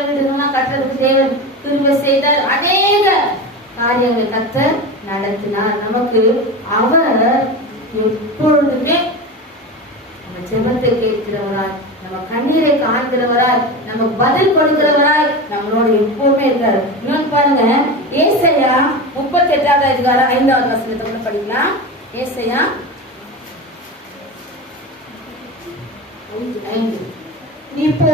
வீடுகள்லாம் கட்டுறதுக்கு தேவன் திரும்ப செய்தார். அநேக காரியங்கள் கர்த்தர் நடத்தினார். நமக்கு அவர் எப்பொழுதுமே நம்ம ஜெபத்தை கேட்கிறவராய், நம்ம கண்ணீரை காண்கிறவராய், நமக்கு பதில் கொடுக்கிறவராய் நம்மளோட எப்பவுமே இருக்காரு. இன்னொன்னு பாருங்க, ஏசாயா 38வது அதிகாரம் 5வது வசனத்தை கூட படிக்கலாம். ஏசாயா 5. இப்போ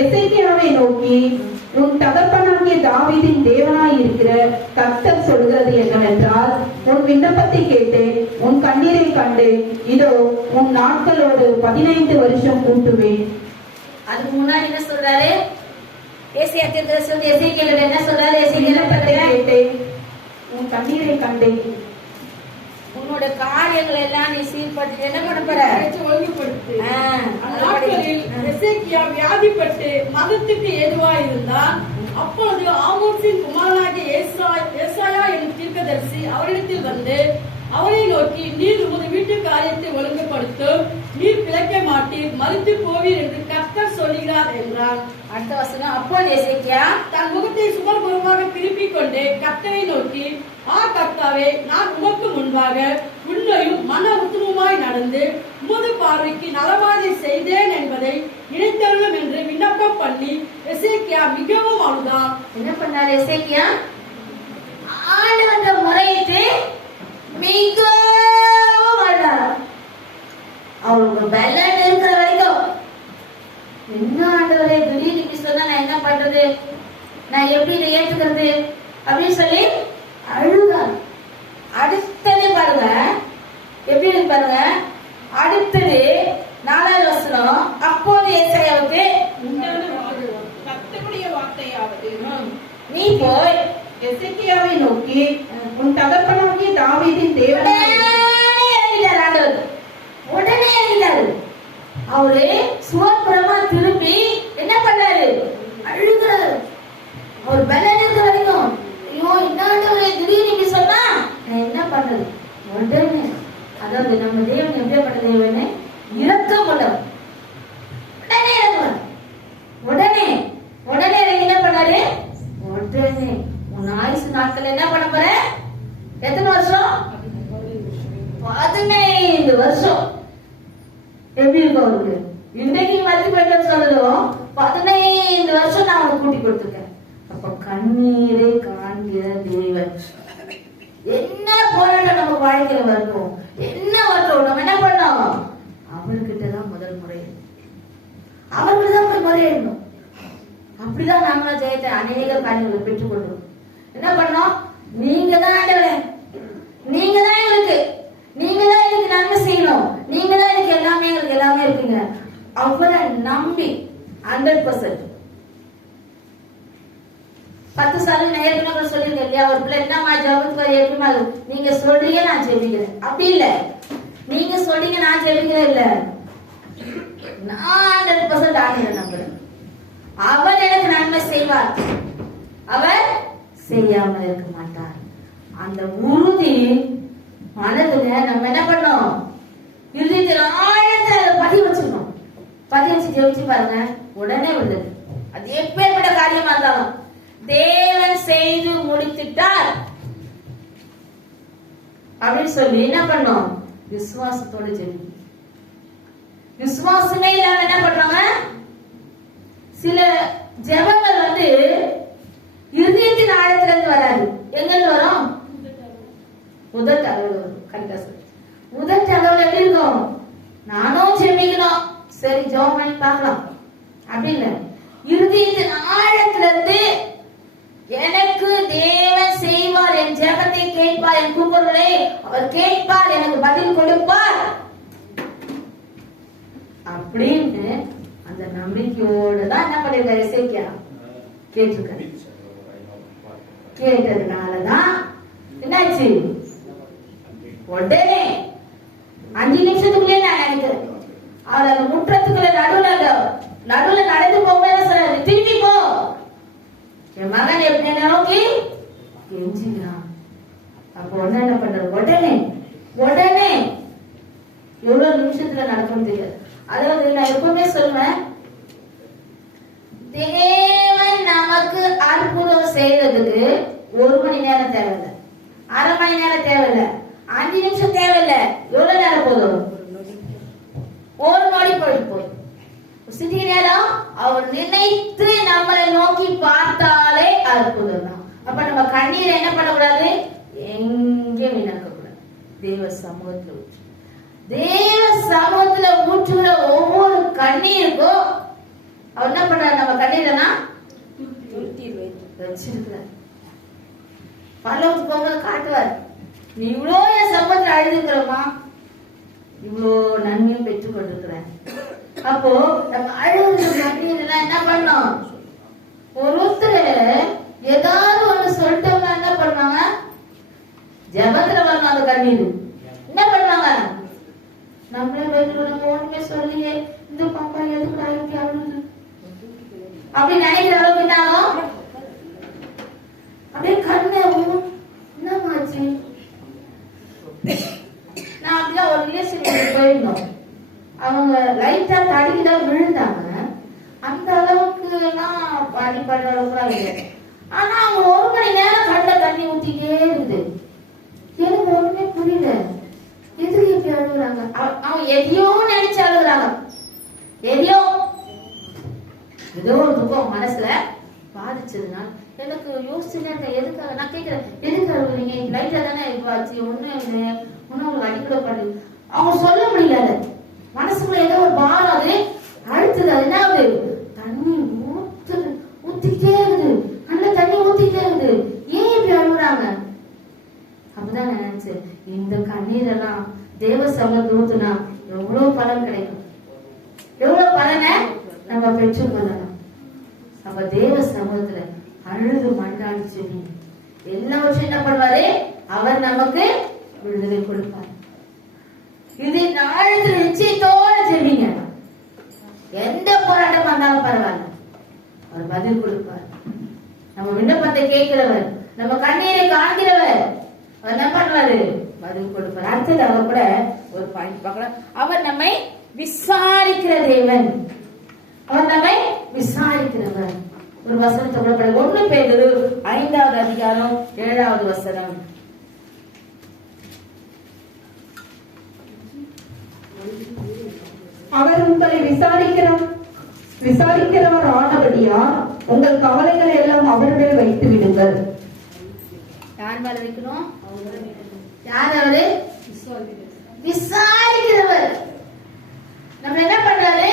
எசேக்கியாவை நோக்கி, உன் தகப்பனாகிய தாவீதின் தேவனாய் இருக்கிற கர்த்தர் சொல்கிறது என்னவென்றால், உன் விண்ணப்பத்தை கேட்டேன், உன் கண்ணீரை கண்டேன், இதோ உன் நாட்களோடு 15 வருஷம் கூட்டுவேன். அதுக்கு முன்னாடி என்ன சொல்றாரு? ஏசாயா தீர்க்கதரிசி எசேக்கியேல் என்ன சொல்றாரு? எசேக்கியேல் கேட்டேன், உன் கண்ணீரை கண்டேன், உன்னோட காரியங்கள் எல்லாம் நீ சீர்படுத்தி என்ன பண்ண போற? ஒழுங்குபடுத்து. அந்நாட்களில் எசேக்கியா வியாதிப்பட்டு மதத்துக்கு ஏதுவாய் இருந்தான். அப்பொழுது ஆமோசின் குமாரனாகிய ஏசாயா என்னும் தீர்க்கதரிசி அவரிடத்தில் வந்து அவரை நோக்கி, நீர் உமது வீட்டு காரியத்தை ஒழுங்குபடுத்தும், நீர் பிழைக்க மாட்டீர், மரித்து போவீர் என்று கர்த்தர் சொல்கிறார் என்றார். அடுத்த வசனம். அப்பொழுது எசேக்கியா தன் முகத்தை சுமர்புறமாக திருப்பிக் கொண்டு கர்த்தரை நோக்கி, கர்த்தாவே, நான் உமக்கு முன்பாக உண்மையும் மன உத்தமமாய் நடந்து உமது பார்வைக்கு நலமாதை செய்தேன் என்பதை நினைத்தருளும் என்று விண்ணப்பம் பண்ணி எசேக்கியா மிகவும் அழுதான். என்ன பண்ணாரு எசேக்கியா? ஆண்டவன் முறையிட்டு மிகவும் அழுதாராம். அவருக்கு பலன் இருக்கிற வரைக்கும் என்ன ஆண்டவரே திடீர்னு இப்படி சொன்னா நான் என்ன பண்றது, நான் எப்படி இதை ஏற்றுக்கிறது அப்படின்னு சொல்லி அழுதான். அடுத்தது பாருங்க எப்படி இருக்கு பாருங்க. அடுத்தது 4வது வசனம். அப்போது ஏசாயாவுக்கு கர்த்தருடைய வார்த்தையாவது, நீ போய் எசேக்கியாவை நோக்கி, உன் தகப்பனாகிய தாவீதின் தேவனாய் உடனே எழுந்தாரு. அவரு சுவப்புறமா திரும்பி என்ன பண்ணாரு? அழுகிறாரு. அவர் பலன் இருக்கிற வரைக்கும் ஐயோ இன்னாண்டவரே திடீர்னு இப்படி சொன்னா நான் என்ன பண்றது? உடனே அதாவது நம்ம தேவன் எப்படிப்பட்ட தேவனே? இரக்கம் உள்ளவர். உடனே இறங்குவார். உடனே உடனே என்ன பண்ணாரு? உடனே உன் ஆயுசு நாட்கள் என்ன பண்ண போற? எத்தனை வருஷம்? 15 வருஷம். எப்படி இருக்கும் அவருக்கு? இன்னைக்கு மறுத்து போயிட்டு சொல்றதும் 15 வருஷம் நான் அவனுக்கு கூட்டி கொடுத்துருக்கேன். அப்ப கண்ணீரை காண்கிற தேவன். என்ன போராட்டம் நம்ம வாழ்க்கையில வரணும், என்ன வரட்டும், நம்ம என்ன பண்ணோம்? அவர்கிட்டதான் முதல் முறை, அவர்கிட்டதான் போய் முறையிடணும். அப்படிதான் நாம ஜெயத்தை அநேக காரியங்களை பெற்றுக்கொண்டோம். என்ன பண்ணோம்? நீங்க தான் ஆண்டவரே, நீங்க தான் இருக்கு, நீங்க தான் எனக்கு நன்மை செய்யணும், நீங்க தான் எனக்கு எல்லாமே, எங்களுக்கு எல்லாமே இருக்குங்க. அவரை நம்பி 100% 10% ஏற்கனவே சொல்லிருங்க இல்லையா? ஒரு பிள்ளை என்னமா ஜபத்துக்கு ஏற்கனவே நீங்க சொல்றீங்க நான் ஜெபிக்கிறேன். அப்படி இல்ல, நீங்க சொல்றீங்க நான் ஜெபிக்கிறேன் இல்ல, நான் 100% ஆண்டவரை நம்புறேன். அவர் எனக்கு நன்மை செய்வார், அவர் செய்யாமல் இருக்க மாட்டார். அந்த உறுதி மனதுல நம்ம என்ன பண்ணோம்? இருதயத்தில் ஆழத்துல அதை பதிய வச்சுக்கணும். பதிய வச்சு ஜெபிச்சு பாருங்க, உடனே விடுது. அது எப்பேற்பட்ட காரியமா இருந்தாலும் தேவன் செய்து முடித்துட்டார் அப்படின்னு சொல்லி என்ன பண்ணோம்? விசுவாசத்தோட ஜெபி. விசுவாசமே இல்லாம என்ன பண்றாங்க? சில ஜெபங்கள் இருதயத்தின் ஆழத்துல இருந்து வராது. எங்க வரும்? முதல் தகவல் வரும். கரெக்டா சொல்லு. முதல் தகவல் எப்படி இருக்கும்? நானும் ஜெபிக்கணும், சரி ஜெபம் பண்ணி பார்க்கலாம் அப்படி இல்ல. இருதயத்தின் ஆழத்துல இருந்து எனக்கு தேவன் செய்வார், என் ஜெபத்தை கேட்பார், என் கூப்பிடுறதை அவர் கேட்பார், எனக்கு பதில் கொடுப்பார் அப்படின்னு அந்த நம்பிக்கையோடு தான் என்ன பண்ணிருக்காரு எசேக்கியா? கேட்டிருக்காரு. கேட்டதுனாலதான் என்னாச்சு? உடனே 5 நிமிஷத்துக்குள்ளே நான் நினைக்கிறேன் அவர் அந்த முற்றத்துக்குள்ள நடுவுல நடந்து போகும்போது சொல்றாரு, திரும்பி போ, என் மகன் எப்படி நோக்கி கெஞ்சிக்கிறான். அப்ப உடனே என்ன பண்றாரு? உடனே எவ்வளவு நிமிஷத்துல நடக்கும் தெரியாது. அதாவது நான் எப்பவுமே சொல்றேன், தேவன் நமக்கு அற்புதம் செய்யறதுக்கு 1 மணி நேரம் தேவையில்லை, 1/2 மணி நேரம் தேவையில்லை, 5 நிமிஷம் தேவையில்லை. எவ்வளவு நேரம் போதும்? 1 நொடி போயிட்டு போதும். சிறிய நேரம் அவர் நினைத்து நம்மளை நோக்கி பார்த்தாலே அற்புதம் தான். அப்ப நம்ம கண்ணீரை என்ன பண்ணக்கூடாது? எங்கேயும் வீணாக்க கூடாது. தேவ சமூகத்துல ஊற்று. தேவ சமூகத்துல ஊற்றுகிற ஒவ்வொரு கண்ணீருக்கும் அவர் என்ன பண்றாரு? நம்ம கண்ணீரனா வச்சிருக்கிறார். பரலோகத்துக்கு போகும்போது காட்டுவார், நீ இவ்வளோ என் சமூகத்துல அழுதுக்கிறோமா, இவ்வளோ நன்மையும் பெற்றுக் கொண்டிருக்கிறேன் அப்போ நம்ம அழுகுது கண்ணீர்லாம் என்ன பண்ணோம்? ஒருத்தர் ஏதாவது ஒண்ணு சொல்லிட்டோம்னா என்ன பண்ணுவாங்க? ஜபத்துல வரணும் அந்த கண்ணீர். என்ன பண்ணுவாங்க? நம்மளே ஒண்ணுமே சொல்லியே இந்த பாப்பா எதுக்கு அழுகி அழுகுது அப்படி நினைக்கிற அளவுக்கு என்ன ஆகும்? அப்படியே கண்ணு என்னமாச்சு? நான் அப்படிலாம் ஒரு ரிலேஷன் போயிருந்தோம். அவங்க லைட்டா தடிக்குதான் விழுந்தாங்க. அந்த அளவுக்கு எல்லாம் அடிப்படுற அளவுக்குலாம் இல்லை. ஆனா அவங்க 1 மணி நேரம் கண்ணில் தண்ணி ஊத்திட்டே இருக்குது. எனக்கு ஒண்ணுமே புரியல. எதுக்கு இப்படி அழுகுறாங்க? அவங்க எதையோ நினைச்சு அழுகுறாங்க. எதையோ ஏதோ ஒரு துக்கம் மனசுல பாதிச்சதுனால எனக்கு யோசிச்சுட்டேன். எதுக்காக நான் கேட்கிறேன், எதுக்கு அழுகுறீங்க? லைட்டா தானே ஆச்சு, ஒண்ணும் இல்லை, ஒன்னும் உங்களுக்கு அடிக்கூட பண்ணுது. அவங்க சொல்ல முடியல. மனசுக்குள்ள ஏதோ ஒரு பாரம் அது அழுத்துது. அது என்ன ஆகுது? தண்ணி ஊத்திக்கிட்டே இருக்குது. நல்ல தண்ணி ஊத்திக்கிட்டே இருக்குது. ஏன் இப்படி அழுகுறாங்க? அப்பதான் நான் நினைச்சேன், இந்த கண்ணீரெல்லாம் தேவ சமூகத்துல ஊத்துனா எவ்வளவு பலன் கிடைக்கும், எவ்வளவு பலனை நம்ம பெற்றுக் கொள்ளலாம். அப்ப தேவ சமூகத்துல அழுது மண்டாடி சொல்லி எல்லாவற்றையும் என்ன பண்ணுவாரு? அவர் நமக்கு விடுதலை கொடுப்பார். இது நாளத்துல நிச்சயத்தோட சொல்வீங்க. எந்த போராட்டம் வந்தாலும் பரவாயில்ல, அவர் பதில் கொடுப்பார். நம்ம விண்ணப்பத்தை கேட்கிறவர், நம்ம கண்ணீரை காண்கிறவர், அவர் என்ன பண்ணுவாரு? பதில் கொடுப்பார். அடுத்தது அவர் கூட ஒரு பாயிண்ட் பார்க்கலாம். அவர் நம்மை விசாரிக்கிற தேவன், அவர் நம்மை விசாரிக்கிறவர். ஒரு வசனத்தை கூட 1 பேதுரு 5வது அதிகாரம் 7வது வசனம். அவர் உங்களை விசாரிக்கிறவர் ஆனபடியா உங்கள் கவலைகளை எல்லாம் அவரிடம் வைத்து விடுங்கள். யார் மேல வைக்கணும்? யார் அவரு? விசாரிக்கிறவர். நம்ம என்ன பண்றாரு?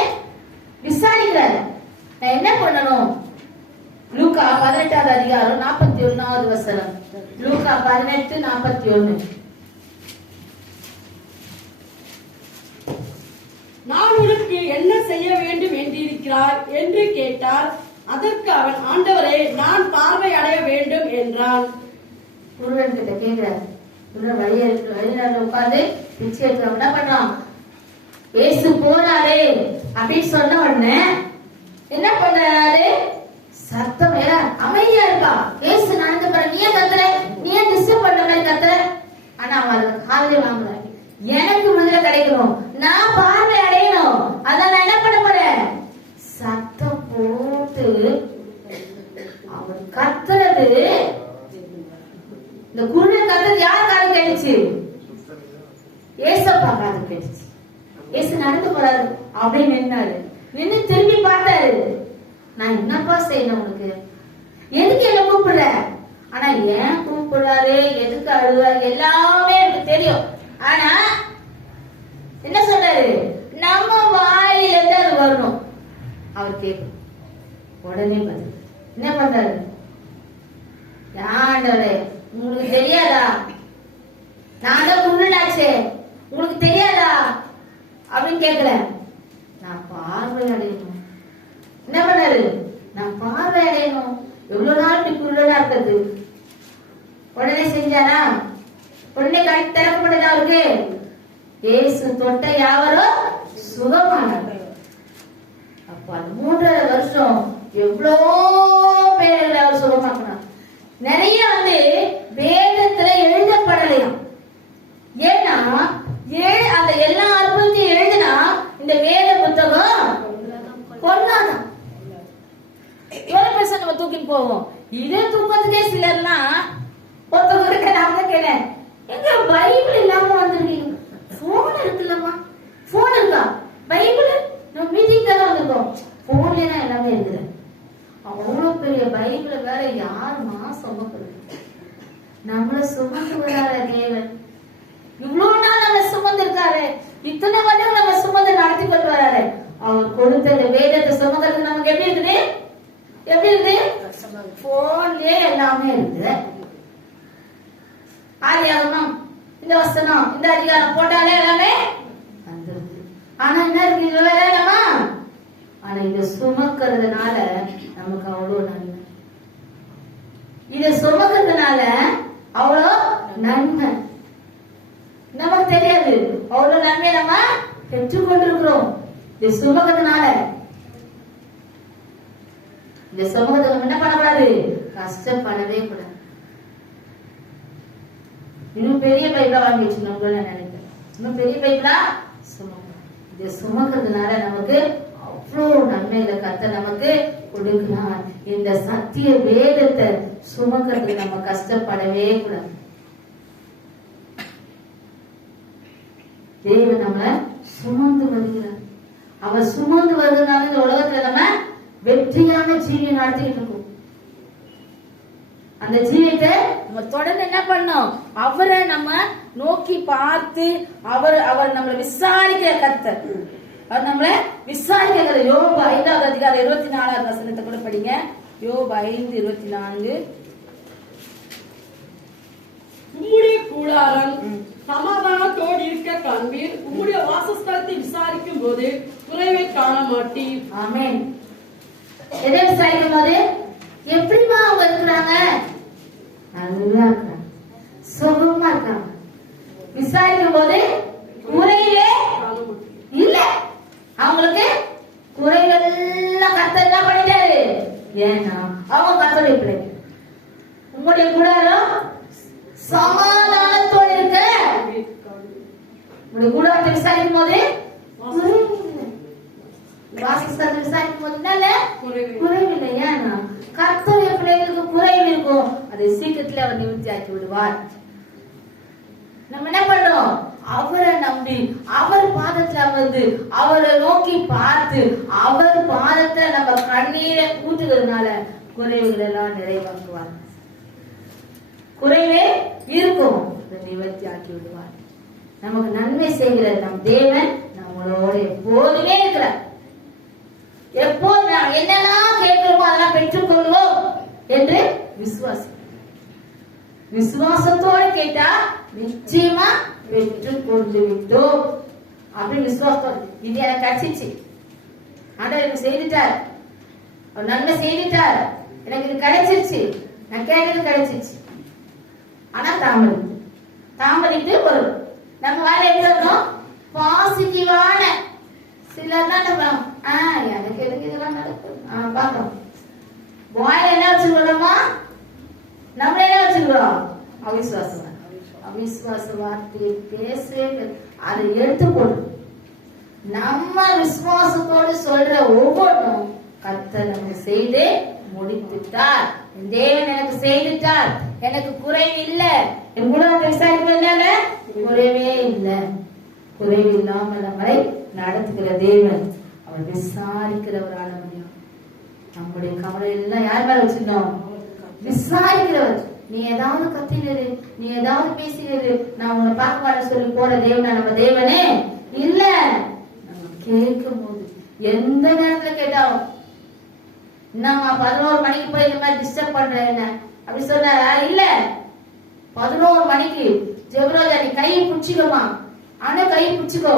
விசாரிக்கிறாரு. நான் என்ன பண்ணணும்? லூக்கா 18வது அதிகாரம் 41வது வசனம். லூக்கா 18:41. நான் உனக்கு என்ன செய்ய வேண்டும் என்றிருக்கிறாய் என்று கேட்டார். அதற்கு அவன், ஆண்டவரே, நான் பார்வை அடைய வேண்டும் என்றான். குருடன் கிட்ட கேட்கிறார். குருடன் வழியில உட்கார்ந்து பிச்சை எடுக்கிறவங்க என்ன பண்றான்? ஏசு போறாரு அப்படின்னு சொன்ன உடனே என்ன பண்றாரு? சத்தம் அமைதியா இருக்கா. ஏசு நடந்து போற, நீ ஏன் கத்துற? நீ ஏன் டிஸ்டர்ப் பண்ற மாதிரி கத்துற? ஆனா அவன் அதுக்கு காதலே வாங்குற. எனக்கு விடுதலை கிடைக்கணும், நான் பார்வை அடையணும், அதான் நான் என்ன பண்ண போறேன்? சத்தம் போட்டு அவர் கத்துறது. இந்த குருடன் கத்துறது யார் காது கேட்டுச்சு? ஏசப்பா காது கேட்டுச்சு. ஏசு நடந்து போறாரு அப்படின்னு நின்னாரு. நின்னு திரும்பி பார்த்தாரு. நான் என்னப்பா செய்யணும் உனக்கு? எதுக்கு என்ன கூப்பிடுற? ஆனா ஏன் கூப்பிடுறாரு, எதுக்கு அழுவாரு எல்லாமே எனக்கு தெரியும். ஆனா என்ன சொல்றாரு? நம்ம வாயில இருந்து அது வரணும். அவர் கேட்கும். உடனே பதில் என்ன பண்றாரு? ஆண்டவரே, உங்களுக்கு தெரியாதா? நான் தான் குருடனாச்சே, உங்களுக்கு தெரியாதா அப்படின்னு கேட்கிறேன். நான் பார்வை அடையணும். என்ன பண்ணாரு? நான் பார்வை அடையணும். எவ்வளவு நாள் இப்படி குருடனா இருக்கிறது? உடனே செஞ்சாரா? உடனே கண் திறக்கப்பட்டதா அவருக்கு? இயேசு தொட்ட யாவரோ சுகமானார். அப்ப அந்த 3.5 வருஷம் எவ்வளோ பேர்களை அவர் சுகமாக்கினார். நிறைய வேதத்துல எழுதப்படலையாம். ஏன்னா அந்த எல்லா அற்புதத்தையும் எழுதினா இந்த வேத புத்தகம் கொண்டாதான். எவ்வளவு பேச நம்ம தூக்கிட்டு போவோம். இதே தூக்கத்துக்கே சிலர்னா ஒருத்தவங்க நான் கேட்டேன், எங்க பைபிள் இல்லாம வந்திருக்கீங்க? போன் இருக்குல்லம்மா, போன் இருக்கா? பைபிள் நம்ம மீட்டிங் தானே வந்திருக்கோம், போன்ல எல்லாமே இருக்குது. அவ்வளவு பெரிய பைபிள வேற யாருமா சுமக்குறது? நம்மள சுமந்து வராத தேவன் இவ்வளவு நாள் நம்ம சுமந்து இருக்காரு. இத்தனை வருடம் நம்ம சுமந்து நடத்தி கொண்டு வராரு. அவர் கொடுத்த வேதத்தை சுமக்கிறது நமக்கு எப்படி இருக்குது? எப்படி இருக்குது? போன்லயே எல்லாமே இருக்குது. ஆதியாகமம் இந்த வசனம் இந்த அதிகாரம் போட்டாலே எல்லாமே வந்துருது. ஆனா என்ன இருக்கு? இதுல வேற நம்ம இதை சுமக்கிறதுனால நமக்கு அவ்வளவு நன்மை. இதை சுமக்கிறதுனால அவ்வளோ நன்மை நமக்கு தெரியாது. அவ்வளவு நன்மை நம்ம பெற்றுக்கொண்டிருக்கிறோம் இதை சுமக்கிறதுனால. இந்த சமூகத்துக்கு என்ன பண்ணக்கூடாது? கஷ்டப்படவே கூடாது. இன்னும் பெரிய பைபிளா வாங்கி வச்சுக்கணும் நினைக்கிறேன். இன்னும் பெரிய பைபிளா சுமக்கணும். இதை சுமக்கிறதுனால நமக்கு அவ்வளவு நன்மையில கர்த்தர் நமக்கு கொடுக்கிறார். இந்த சத்திய வேதத்தை சுமக்கிறதுக்கு நம்ம கஷ்டப்படவே கூடாது. தேவன் நம்மளை சுமந்து வருகிறார். அவர் சுமந்து வருகிறதுனால இந்த உலகத்துல நம்ம வெற்றியான ஜீவியம் நடத்திட்டு இருக்கோம். அந்த ஜீவியத்தை நம்ம தொடர்ந்து என்ன பண்ணோம்? அவரை நம்ம நோக்கி பார்த்து அவர் நம்மளை விசாரிக்கிற கர்த்தர். அவர் நம்மளை விசாரிக்கிற. யோபு 5வது அதிகாரம் 24வது வசனத்தை கூட படிங்க. யோபு 5:24. உம்முடைய கூடாரம் சமாதானத்தோடு இருக்க காண்பீர், உம்முடைய வாசஸ்தலத்தை விசாரிக்கும் போது குறைவை காண மாட்டீர். ஆமென். எதை விசாரிக்கும் போது எப்படிமா அவங்க இருக்கிறாங்க? நல்லா இருக்காங்க, சுகமா இருக்காங்க. விசாரிக்கும் போது குறைவே இல்ல. அவங்களுக்கு குறைவெல்லாம் கர்த்தர் என்ன பண்ணிட்டாரு? ஏன்னா அவங்க கர்த்தருடைய பிள்ளைங்க. உங்களுடைய கூடாரம் சமாதானத்தோடு இருக்க. உங்களுடைய கூடாரத்தை விசாரிக்கும் போது வாசஸ்தலத்தை விசாரிக்கும் போது குறைவில்லை. ஏன்னா கர்த்தருடைய பிள்ளைகளுக்கு குறைவு இருக்கும். அதை சீக்கிரத்துல அவர் நிவர்த்தி ஆக்கி விடுவார். நம்ம என்ன பண்றோம்? அவரை நம்பி அவர் பாதத்துல அமர்ந்து அவரை நோக்கி பார்த்து அவர் பாதத்துல நம்ம கண்ணீரை ஊற்றுகிறதுனால குறைவுகள் எல்லாம் நிறைவாக்குவார். குறைவே இருக்கும், நிவர்த்தி ஆக்கி விடுவார். நமக்கு நன்மை செய்கிற நம் தேவன் நம்மளோட எப்போதுமே இருக்கிறார். எப்போது நாம் என்னெல்லாம் கேட்கிறோமோ அதெல்லாம் பெற்றுக்கொள்வோம் என்று விசுவாசத்தோடு கேட்டா நிச்சயமா பெற்றுக்கொண்டு விட்டோம் அப்படின்னு விசுவாசத்தோடு. இது எனக்கு கிடைச்சிச்சு, ஆண்டவர் எனக்கு செய்துட்டார், அவர் நன்மை செய்துட்டார், எனக்கு இது கிடைச்சிருச்சு, நான் கேட்டது கிடைச்சிருச்சு. ஆனா தாமதித்து வரும். நம்ம வாயில எப்படி இருக்கணும்? பாசிட்டிவான சிலர் தான் எனக்கு எதுக்கு இதெல்லாம் நடக்கும் பாக்கிறோம். வாயில என்ன வச்சுக்கிறோமா? நம்ம என்ன வச்சுக்கிறோம்? அவிசுவாச வார்த்தையை பேசவே அதை எடுத்து போடும். நம்ம விசுவாசத்தோடு சொல்ற ஒவ்வொன்றும் கர்த்தர் நமக்கு செய்து முடித்துட்டார். தேவன் எனக்கு செய்துட்டார், எனக்கு குறைவு இல்லை. என் கூட விசாரிக்கிறதுனால குறைவே இல்லை. குறைவு இல்லாமல் நம்மளை நடத்துகிற தேவன் அவர் விசாரிக்கிறவரான முடியும். நம்முடைய கவலை எல்லாம் யார் மேல வச்சிருந்தோம்? விசாரிக்கிறவர். நீ ஏதாவது கத்தினரு, நீ ஏதாவது பேசினரு, நான் உன்னை பார்க்க மாட்டேன்னு சொல்லி போற தேவனா நம்ம தேவனே இல்ல. நம்ம கேட்கும் போது எந்த நேரத்துல கேட்டாலும் நம்ம 11 மணிக்கு போய் இந்த மாதிரி டிஸ்டர்ப் பண்ற என்ன அப்படி சொன்ன இல்ல. 11 மணிக்கு ஜெபரோஜா நீ கையை பிடிச்சிக்கோமா, ஆனா கையை பிடிச்சிக்கோ,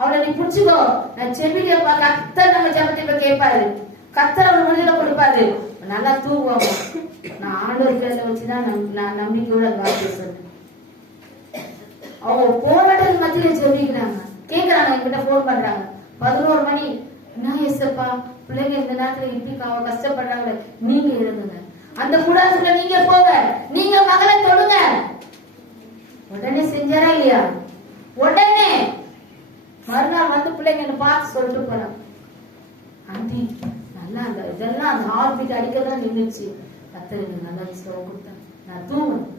அவளை நீ பிடிச்சிக்கோ, நான் செபிக்க. கர்த்தர் நம்ம ஜெபத்தை கேட்பாரு, கர்த்தர் அவர் முடிவுல கொடுப்பாரு, நல்லா தூங்குவாங்க. நான் ஆண்டவர் பேச வச்சுதான் நான் நம்பிக்கையோட அந்த வார்த்தையை சொன்னேன். அவங்க போராட்டத்துக்கு மத்தியில சொல்லிக்கிறாங்க, கேட்கறாங்க, என்கிட்ட போன் பண்றாங்க. 11 மணி, என்ன ஏசப்பா பிள்ளைங்க இந்த நேரத்துல இப்படி கஷ்டப்படுறாங்க, நீங்க இருந்துங்க, அந்த கூடாரத்துல நீங்க போங்க, நீங்க மகளை தொடுங்க. உடனே செஞ்சாரா இல்லையா? உடனே மறுநாள் வந்து பிள்ளைங்க என்ன பார்த்து சொல்லிட்டு போறாங்க, ஆண்டி நல்லா அந்த இதெல்லாம் அந்த ஹார்ட் பீட் அடிக்கதான் நின்றுச்சு, கத்தருக்கு நல்லா ஸ்லோவ் கொடுத்தாங்க, நான் தூங்கணும்.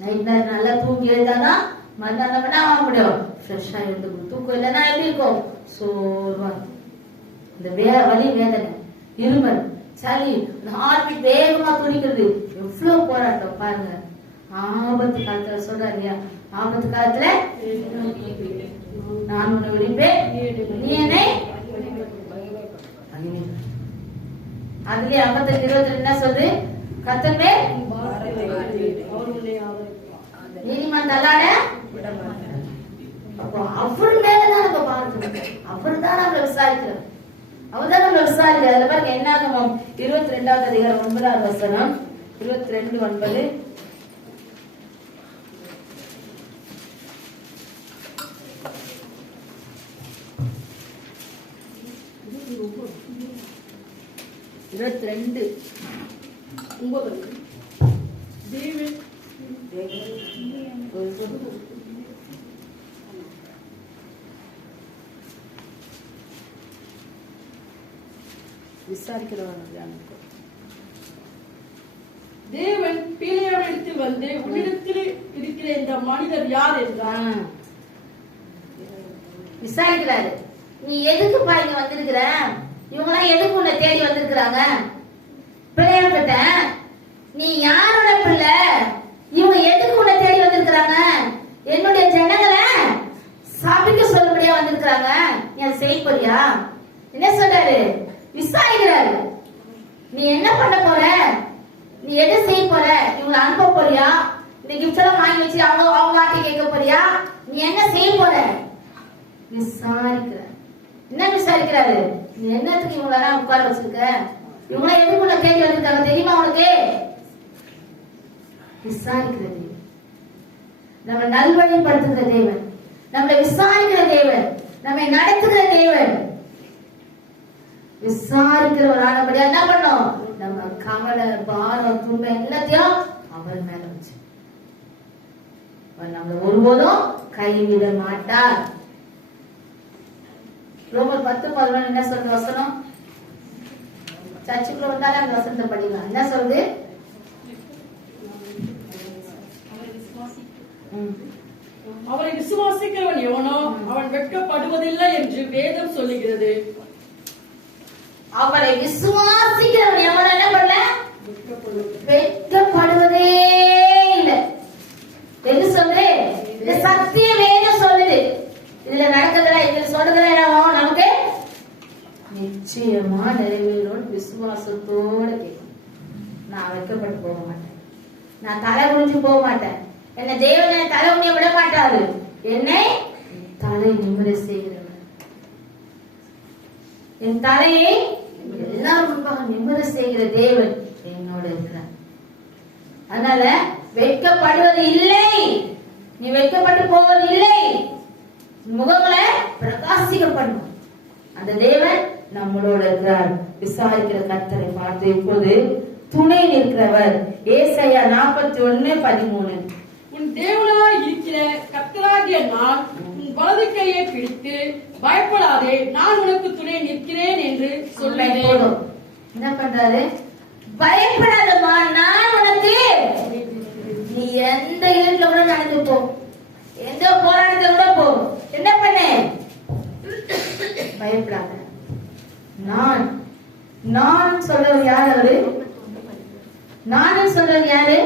நைட் நேரம் நல்லா தூங்கி எழுதானா மறுநாள் நம்ம என்ன ஆக முடியும்? ஃப்ரெஷ்ஷா எழுந்துக்கணும். தூக்கம் இல்லைன்னா எப்படி இருக்கும்? சோர்வா இந்த வலி, வேதனை, இருமல், சளி, ஹார்ட் பீட் வேகமா துடிக்கிறது, எவ்வளவு போராட்டம் பாருங்க. ஆபத்து காலத்துல சொல்றாரு இல்லையா, ஆபத்து காலத்துல நான் உன்னை விடுப்பேன், நீ என்னை. அதுலயே 58:22 என்ன சொல்றது? கர்த்தமே நீதிமான் தள்ளாட. அப்போ அவர் மேலதான் நம்ம பார்க்கணும், அவர் தான் நம்மளை விசாரிக்கிறோம். விசாரிக்க. அதுல பாருங்க என்னாகமம் 22வது அதிகாரம் 9வது வசனம். 22:9. தேவன் பிலேயாமிடத்தில் வந்து உன்னிடத்தில் இருக்கிற இந்த மனிதர் யார் என்றான். விசாரிக்கிறாரு. நீ எதுக்குப்பா இங்க வந்திருக்கிற? இவங்க எல்லாம் எதுக்கு உன்னை தேடி வந்திருக்கிறாங்க? பிள்ளைகிட்ட நீ யாரோட பிள்ளை? இவங்க எதுக்கு உன்னை தேடி வந்திருக்கிறாங்க? என்னுடைய ஜனங்களை சபிக்க சொல்லும்படியா வந்திருக்கிறாங்க. நீ அதை செய்ய என்ன சொல்றாரு? விசாரிக்கிறாரு. நீ என்ன பண்ண போற? நீ எதை செய்ய போற? இவங்களை அனுப்ப போறியா? இந்த கிஃப்ட் எல்லாம் வாங்கி வச்சு அவங்க வார்த்தை கேட்க போறியா? நீ என்ன செய்ய போற? விசாரிக்கிற. என்ன விசாரிக்கிறாரு? நீ என்னத்துக்கு இவங்களெல்லாம் உட்கார வச்சிருக்க? இவங்கள எதுக்குள்ள தேடி வந்திருக்காங்க தெரியுமா உனக்கு? விசாரிக்கிறது. நம்ம நல்வழிப்படுத்துகிற தேவன், நம்மளை விசாரிக்கிற தேவன், நம்மை நடத்துகிற தேவன். விசாரிக்கிறவரானபடியா என்ன பண்ணோம்? நம்ம கவலை, பாரம், துன்பம் எல்லாத்தையும் அவர் மேல வச்சு நம்மளை ஒருபோதும் கைவிட மாட்டார். ரோமர் 10:11 என்ன சொல்ற வசனம்? சர்ச்சுக்குள்ள வந்தாலே அந்த வசனத்தை படிக்கலாம். என்ன சொல்றது? அவரை விசுவாசிக்கிறவன் எவனோ அவன் வெட்கப்படுவதில்லை என்று வேதம் சொல்லுகிறது. அவரை விசுவாசிக்கிறவன் எவனோ என்ன பண்ணல? வெட்கப்படுவதே இல்லை என்று சொல்லு. இந்த சத்திய வேதம் சொல்லுது. இதுல நடக்கிறதுல இதுல சொல்றதுல நமக்கு நிச்சயமா நிறைவேறும். விசுவாசத்தோட கேட்கும். நான் வெட்கப்பட்டு போக மாட்டேன். நான் தலை குனிஞ்சு போக மாட்டேன். என்ன தேவனை தலை குனிய விட மாட்டாரு. என்னை தலை நிமிர செய்கிறவர். என் தலையை எல்லாரும் முன்பாக நிமிர செய்கிற தேவன் என்னோட இருக்கிறார். அதனால வெட்கப்படுவது இல்லை. நீ வெட்கப்பட்டு போவது இல்லை. முகங்களை பிரகாசிக்க பண்ணும். அந்த தேவன் நம்மளோட இருக்கிறார். விசாரிக்கிற கர்த்தரை பார்த்து இப்போது துணை நிற்கிறவர். ஏசாயா 41:13. உன் தேவனாய் இருக்கிற கர்த்தராகிய நான் உன் வலது கையை பிடித்து பயப்படாதே, நான் உனக்கு துணை நிற்கிறேன் என்று சொல்லுவேன். என்ன பண்றாரு? பயப்படாதம்மா, நான் உனக்கு. நீ எந்த இடத்துல கூட நடந்து போ, எந்த போராட்டத்தை கூட போ, என்ன பண்ண? பயப்படாத. நான் சொல்றது யாரு? அவரு நான் சொல்றது யாரு?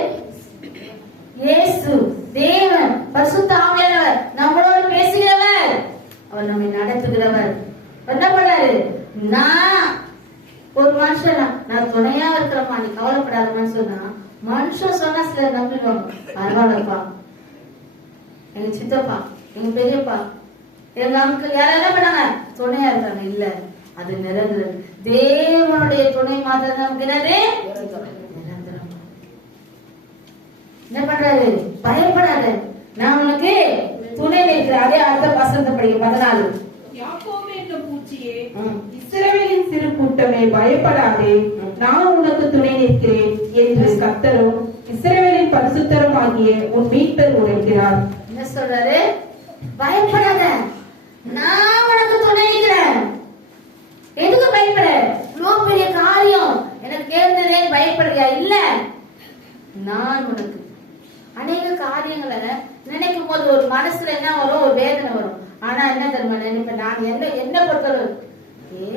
இயேசு தேவன், பரிசுத்த ஆவியானவர், நம்மளோடு பேசுகிறவர், அவர் நம்மை நடத்துகிறவர். என்ன பண்ணாரு? நான் ஒரு மனுஷன் நான் துணையா இருக்கிறப்பா, நீ கவலைப்படாதமான்னு சொன்னா மனுஷன் சொன்னா சிலர் நம்பிடுவாங்க. பரவாயில்லப்பா, எங்க சித்தப்பா, எங்க பெரியப்பா, எங்க அங்கிள் யாரும் என்ன பண்ணாங்க? துணையா இருக்காங்க. இல்ல, அது நிரந்தரம். தேவனுடைய துணை மாத்திரம் நமக்கு நிரந்தரம். என்ன பண்றாரு? பயப்படாத, நான் உனக்கு துணை நிற்கிறேன். அதே அடுத்த வசனத்தை படிக்க 14. யாக்கோபு என்ற பூச்சியே, இஸ்ரவேலின் சிறு கூட்டமே, பயப்படாதே, நான் உனக்கு துணை நிற்கிறேன் என்று கர்த்தரும் இஸ்ரவேலின் பரிசுத்தரும் ஆகிய உன் மீட்பர் உரைக்கிறார். என்ன சொல்றாரு? பயப்படாத, நான் உனக்கு துணை நிற்கிறேன். எதுக்கு பயப்பட? இவ்வளவு பெரிய காரியம் எனக்கு கேட்கிறதே பயப்படுறியா? இல்ல, நான் உனக்கு. அநேக காரியங்களை நினைக்கும் போது ஒரு மனசுல என்ன வரும்? ஒரு வேதனை வரும். ஆனா என்ன தெரியுமா நினைப்ப? நான் என்ன பொறுத்தவரை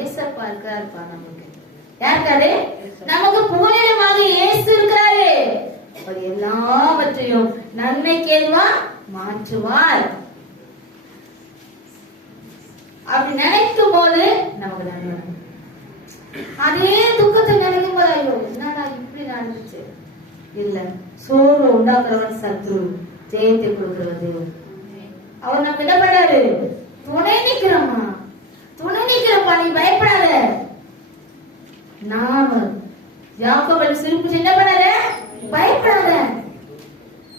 ஏசப்பா இருக்கிறாருப்பா. நமக்கு யாருக்காரு? நமக்கு புகலிடமாக இயேசு இருக்கிறாரு. அவர் எல்லாவற்றையும் நன்மைக்கேதுவா மாற்றுவார். அப்படி நினைக்கும் போது நமக்கு நன்மை. அதே துக்கத்தை நினைக்கும் போது ஐயோ என்னடா இப்படி நடந்துச்சு. இல்ல, சோறு உண்டாக்குறவன் சத்ரு, ஜெயத்தை கொடுக்கிறவர் தேவன். அவர் நம்ம என்ன பண்ணாரு? துணை நிக்கிறோமா? துணை நிக்கிறப்பா, நீ பயப்படாத. நான் யாக்கோபு சிரிப்பு என்ன பண்ணாரு? பயப்படாத,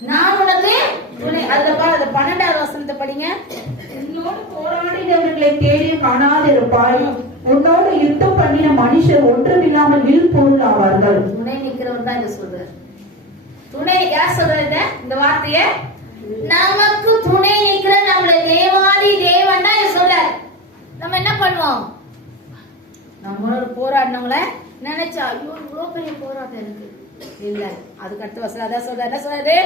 நான் உனக்கு துணை. அதுல பாரு, அந்த 12வது வசனத்தை படிங்க. உன்னோடு போராடினவர்களை தேடி காணாதிருப்பாய், உன்னோடு யுத்தம் பண்ணின மனுஷர் ஒன்றுமில்லாமல் வில் பொருள் ஆவார்கள். துணை நிக்கிறவர் தான் இதை சொல்றாரு. துணை யார் சொல்றாரு இந்த வார்த்தைய? நமக்கு துணை நிக்கிற நம்மள தேவாதி தேவன் தான் இதை சொல்றாரு. நம்ம என்ன பண்ணுவோம்? நம்மளோட போராடினவங்கள நினைச்சா ஐயோ இவ்வளவு பெரிய போராட்டம் இருக்கு இல்ல, அதுக்கு அடுத்த வசனம் அதான் சொல்றாரு. என்ன சொல்றாரு?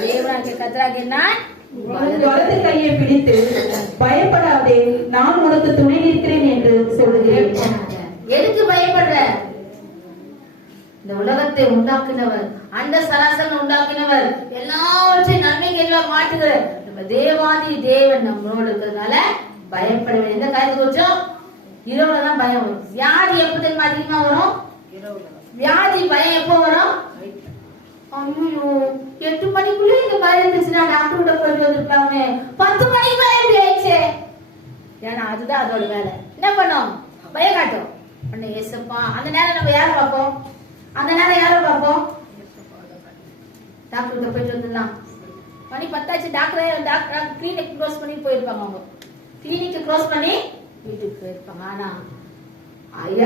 தேவனாகிய கர்த்தராகிய நான் வலது கையை பிடித்து பயப்படாதே, நான் உனக்கு துணை நிற்கிறேன் என்று சொல்லுகிறேன். எதுக்கு பயப்படுற? இந்த உலகத்தை உண்டாக்கினவர், அண்ட சராசரன் உண்டாக்கினவர், எல்லாவற்றையும் நன்மைக்கு எல்லாம் மாற்றுகிற நம்ம தேவாதி தேவன் நம்மளோட இருக்கிறதுனால பயப்பட வேண்டிய. எந்த காரியத்துக்கு கொஞ்சம் இரவுல தான் பயம் வரும். வியாதி எப்ப தெரியுமா அதிகமா வரும்? வியாதி பயம் எப்போ வரும்? ஐயோ 8 மணிக்குள்ள இந்த மாதிரி இருந்துச்சுன்னா டாக்டர் கிட்ட போயிட்டு வந்திருக்காங்க, 10 மணிக்கு மேல இப்படி ஆயிடுச்சு. ஏன்னா அதுதான் அதோட வேலை. என்ன பண்ணும்? பயம் காட்டும். உடனே ஏசப்பா. அந்த நேரம் நம்ம யாரை பார்ப்போம்? அந்த நேரம் யாரை பார்ப்போம்? டாக்டர் கிட்ட போயிட்டு வந்துடலாம். மணி 10 ஆச்சு, டாக்டர் கிளினிக் க்ளோஸ் பண்ணி போயிருப்பாங்க. அவங்க கிளினிக் க்ளோஸ் பண்ணி வீட்டுக்கு போயிருப்பாங்க. ஆனா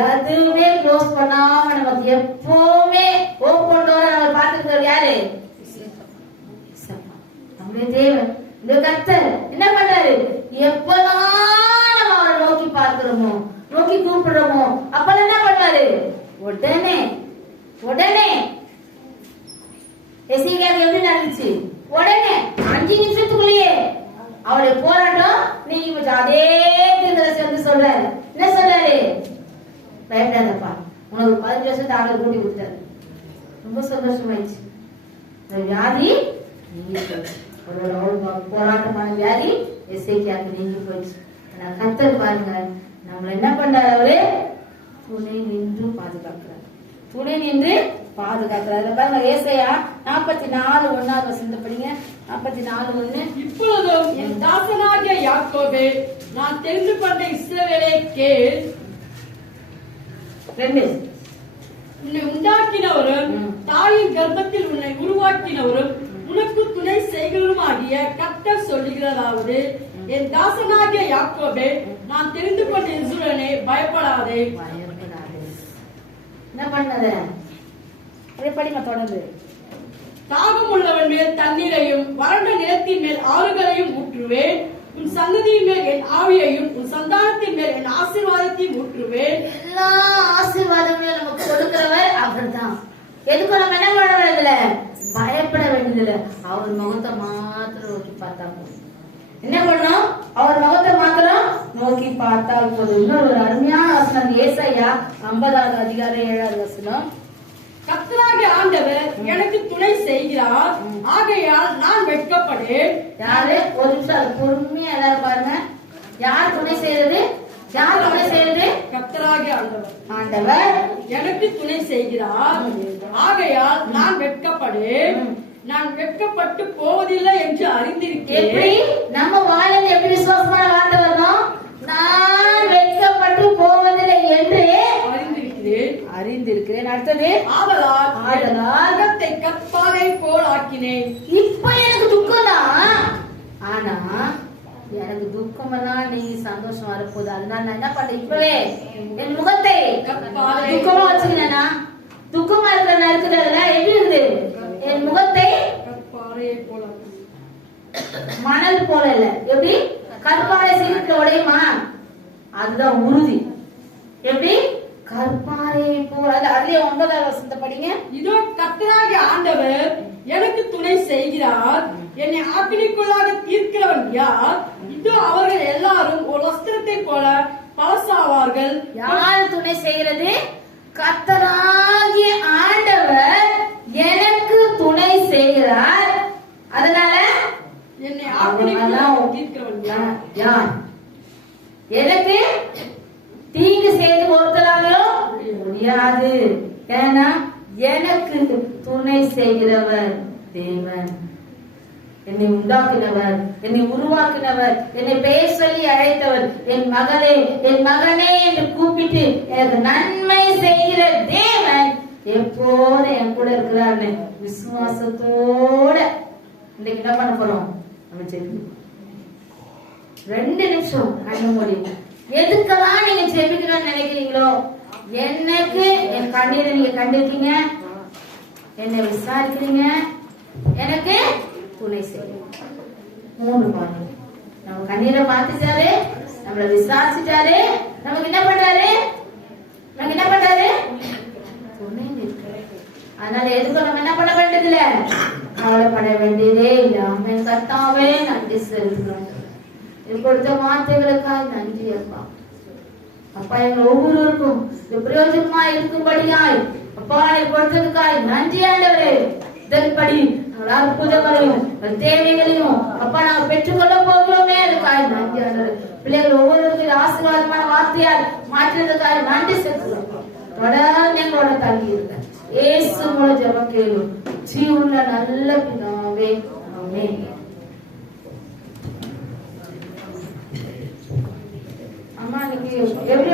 எதுவுமே க்ளோஸ் பண்ணாம நமக்கு எப்பவுமே ஓப்பன் டோர நம்ம பார்த்துக்கிறது யாரு? நம்முடைய தேவன், இந்த கர்த்தர் என்ன பண்றாரு? எப்பதான் நம்ம அவரை நோக்கி பார்க்கிறோமோ, நோக்கி கூப்பிடுறோமோ, அப்பெல்லாம் என்ன பண்ணுவாரு? உடனே உடனே எசேக்கியாவுக்கு எப்படி நடந்துச்சு? உடனே 5 நிமிஷத்துக்குள்ளேயே அவருடைய போராட்டம் நீங்க கொஞ்சம் அதே சேர்ந்து சொல்றாரு. என்ன சொல்றாரு? பயப்படாதப்பா, உனக்கு 15 வருஷத்தை ஆளு கூட்டி கொடுத்தாரு. ரொம்ப சந்தோஷமாயிடுச்சு. வியாதி போராட்டமான வியாதி எசேக்கியாவுக்கு நீங்கி போயிடுச்சு. ஆனா கர்த்தர் பாருங்க, நம்மள என்ன பண்றாரு? அவரு துணை நின்று பாதுகாக்கிறார். துணை நின்று பாதுகாக்கிறார். பாருங்க ஏசாயா 44:1 வசனத்தை படிங்க. 44:1. இப்பொழுதும் என் தாசனாகிய யாக்கோபே, நான் தெரிந்து கொண்ட இஸ்ரவேலே கேள். 2. உன்னை உண்டாக்கினவரும் தாயின் கர்ப்பத்தில் உன்னை உருவாக்கினவரும் உனக்கு துணை செய்கிறவரும் ஆகிய கர்த்தர் சொல்லுகிறதாவது, என் தாசனாகிய யாக்கோபே, நான் தெரிந்து கொண்ட இஸ்ரவேலே, பயப்படாதே. என்ன பண்ணது? படிமா தொடர்ந்து. தாகம் உள்ளவன் மேல் தண்ணீரையும் வறண்ட நிலத்தின் மேல் ஆறுகளையும் ஊற்றுவேன். உன் சந்ததியின் மேல் என் ஆவியையும் உன் சந்தானத்தின் மேல் என் ஆசீர்வாதத்தையும் ஊற்றுவேன். எல்லா ஆசீர்வாதங்களையும் நமக்கு கொடுக்கிறவர் அவர்தான். எதுக்கு நம்ம என்ன பண்ண வேண்டியதில்ல? பயப்பட வேண்டியதில்ல. அவர் முகத்தை மாத்திரம் நோக்கி பார்த்தா போதும். என்ன பண்ணணும்? அவர் முகத்தை மாத்திரம் நோக்கி பார்த்தால் போதும். இன்னொரு அருமையான வசனம் ஏசாயா 50வது அதிகாரம் 7வது வசனம். கர்த்தராகிய ஆண்டவர் எனக்கு துணை செய்கிறார், ஆகையால் நான் வெட்கப்படேன். யாரு? ஒரு நிமிஷம் அது பொறுமையா எல்லாரும் பாருங்க. யார் துணை செய்யறது? யார் துணை செய்யறது? கர்த்தராகிய ஆண்டவர். ஆண்டவர் எனக்கு துணை செய்கிறார், ஆகையால் நான் வெட்கப்படேன். நான் வெட்கப்பட்டு போவதில்லை என்று அறிந்திருக்கிறேன். எப்படி நம்ம வாழ்க்கையில் எப்படி விசுவாசமான வார்த்தை வரணும்? நான் வெட்கப்பட்டு போவதில்லை என்று அறிந்திருக்கிறேன். அடுத்தது ஆதலால் கற்பாறை போல் ஆக்கினேன். இப்ப எனக்கு துக்கம் தான், ஆனா எனக்கு துக்கம் எல்லாம் நீ சந்தோஷம் வரப்போகுது. அதனால நான் என்ன பண்றேன்? இப்பவே என் முகத்தை துக்கமா வச்சுக்கிறேன்னா, துக்கமா இருக்கிறதுல எப்படி இருக்குது? என் முகத்தை கற்பாறையை போல மணல் போல இல்ல, எப்படி கற்பாறை சீக்கிரம் உடையுமா? அதுதான் உறுதி. எப்படி கற்பாறை போல. அதுலயே 9வது வசனத்தை படிங்க. இதோ கர்த்தராகிய ஆண்டவர் எனக்கு துணை செய்கிறார், என்னை ஆக்கினைக்குள்ளாக தீர்க்கிறவன் யார்? இதோ அவர்கள் எல்லாரும் ஒரு வஸ்திரத்தை போல பழசாவார்கள். யார் துணை செய்கிறது? கர்த்தராகிய ஆண்டவர் எனக்கு துணை செய்கிறார். அதனால என்னை ஆக்கினைக்குள்ளாக தீர்க்கிறவன் யார்? எனக்கு தீங்கு செய்து ஒருத்தராலும் முடியாது. ஏன்னா எனக்கு துணை செய்கிறவர் தேவன். என்னை உண்டாக்கினவர், என்னை உருவாக்கினவர், என்னை பெயர் சொல்லி அழைத்தவர், என் மகளே என் மகனே என்று கூப்பிட்டு எனக்கு நன்மை செய்கிற தேவன் எப்போது என் கூட இருக்கிறார்னு விசுவாசத்தோட இன்னைக்கு என்ன பண்ண போறோம்? நம்ம ஜெபிக்கணும். 2 நிமிஷம் கண்ணு மூடி. எதுக்கெல்லாம் நீங்க ஜெபிக்கணும்னு நினைக்கிறீங்களோ, எனக்கு என் கண்ணீரை நீங்க கண்டிருக்கீங்க, என்னை விசாரிக்கிறீங்க, எனக்கு துணை செய்யும். 3 பாருங்க. நம்ம கண்ணீரை பார்த்துட்டாரு, நம்மளை விசாரிச்சுட்டாரு, நமக்கு என்ன பண்றாரு? நமக்கு என்ன பண்றாரு? துணை நிற்கிறாரு. அதனால எதுக்கும் நம்ம என்ன பண்ண வேண்டியதில்ல, கவலைப்பட வேண்டியதே இல்லை. அவன் கர்த்தாவே நன்றி செலுத்துறோம். இது கொடுத்த வார்த்தைகளுக்காக நன்றி அப்பா. அப்பா எங்க ஒவ்வொருவருக்கும் பிரயோஜனமா இருக்கும்படியாய் அப்பா கொடுத்ததுக்காய் நன்றி ஆண்டவரே. இதன்படி அற்புதங்களையும் தேவைகளையும் அப்பா நாங்க பெற்றுக்கொள்ள போகிறோமே, அதுக்காக நன்றி ஆண்டவரே. பிள்ளைகள் ஒவ்வொருவருக்கும் ஆசீர்வாதமான வார்த்தையால் மாற்றினதுக்காக நன்றி செலுத்துறோம். தொடர்ந்து எங்களோட தங்கி இருக்க இயேசு மூலம் ஜெபம் கேளும் ஜீவனுள்ள நல்ல பிதாவே, ஆமென். அம்மா இன்னைக்கு எப்படி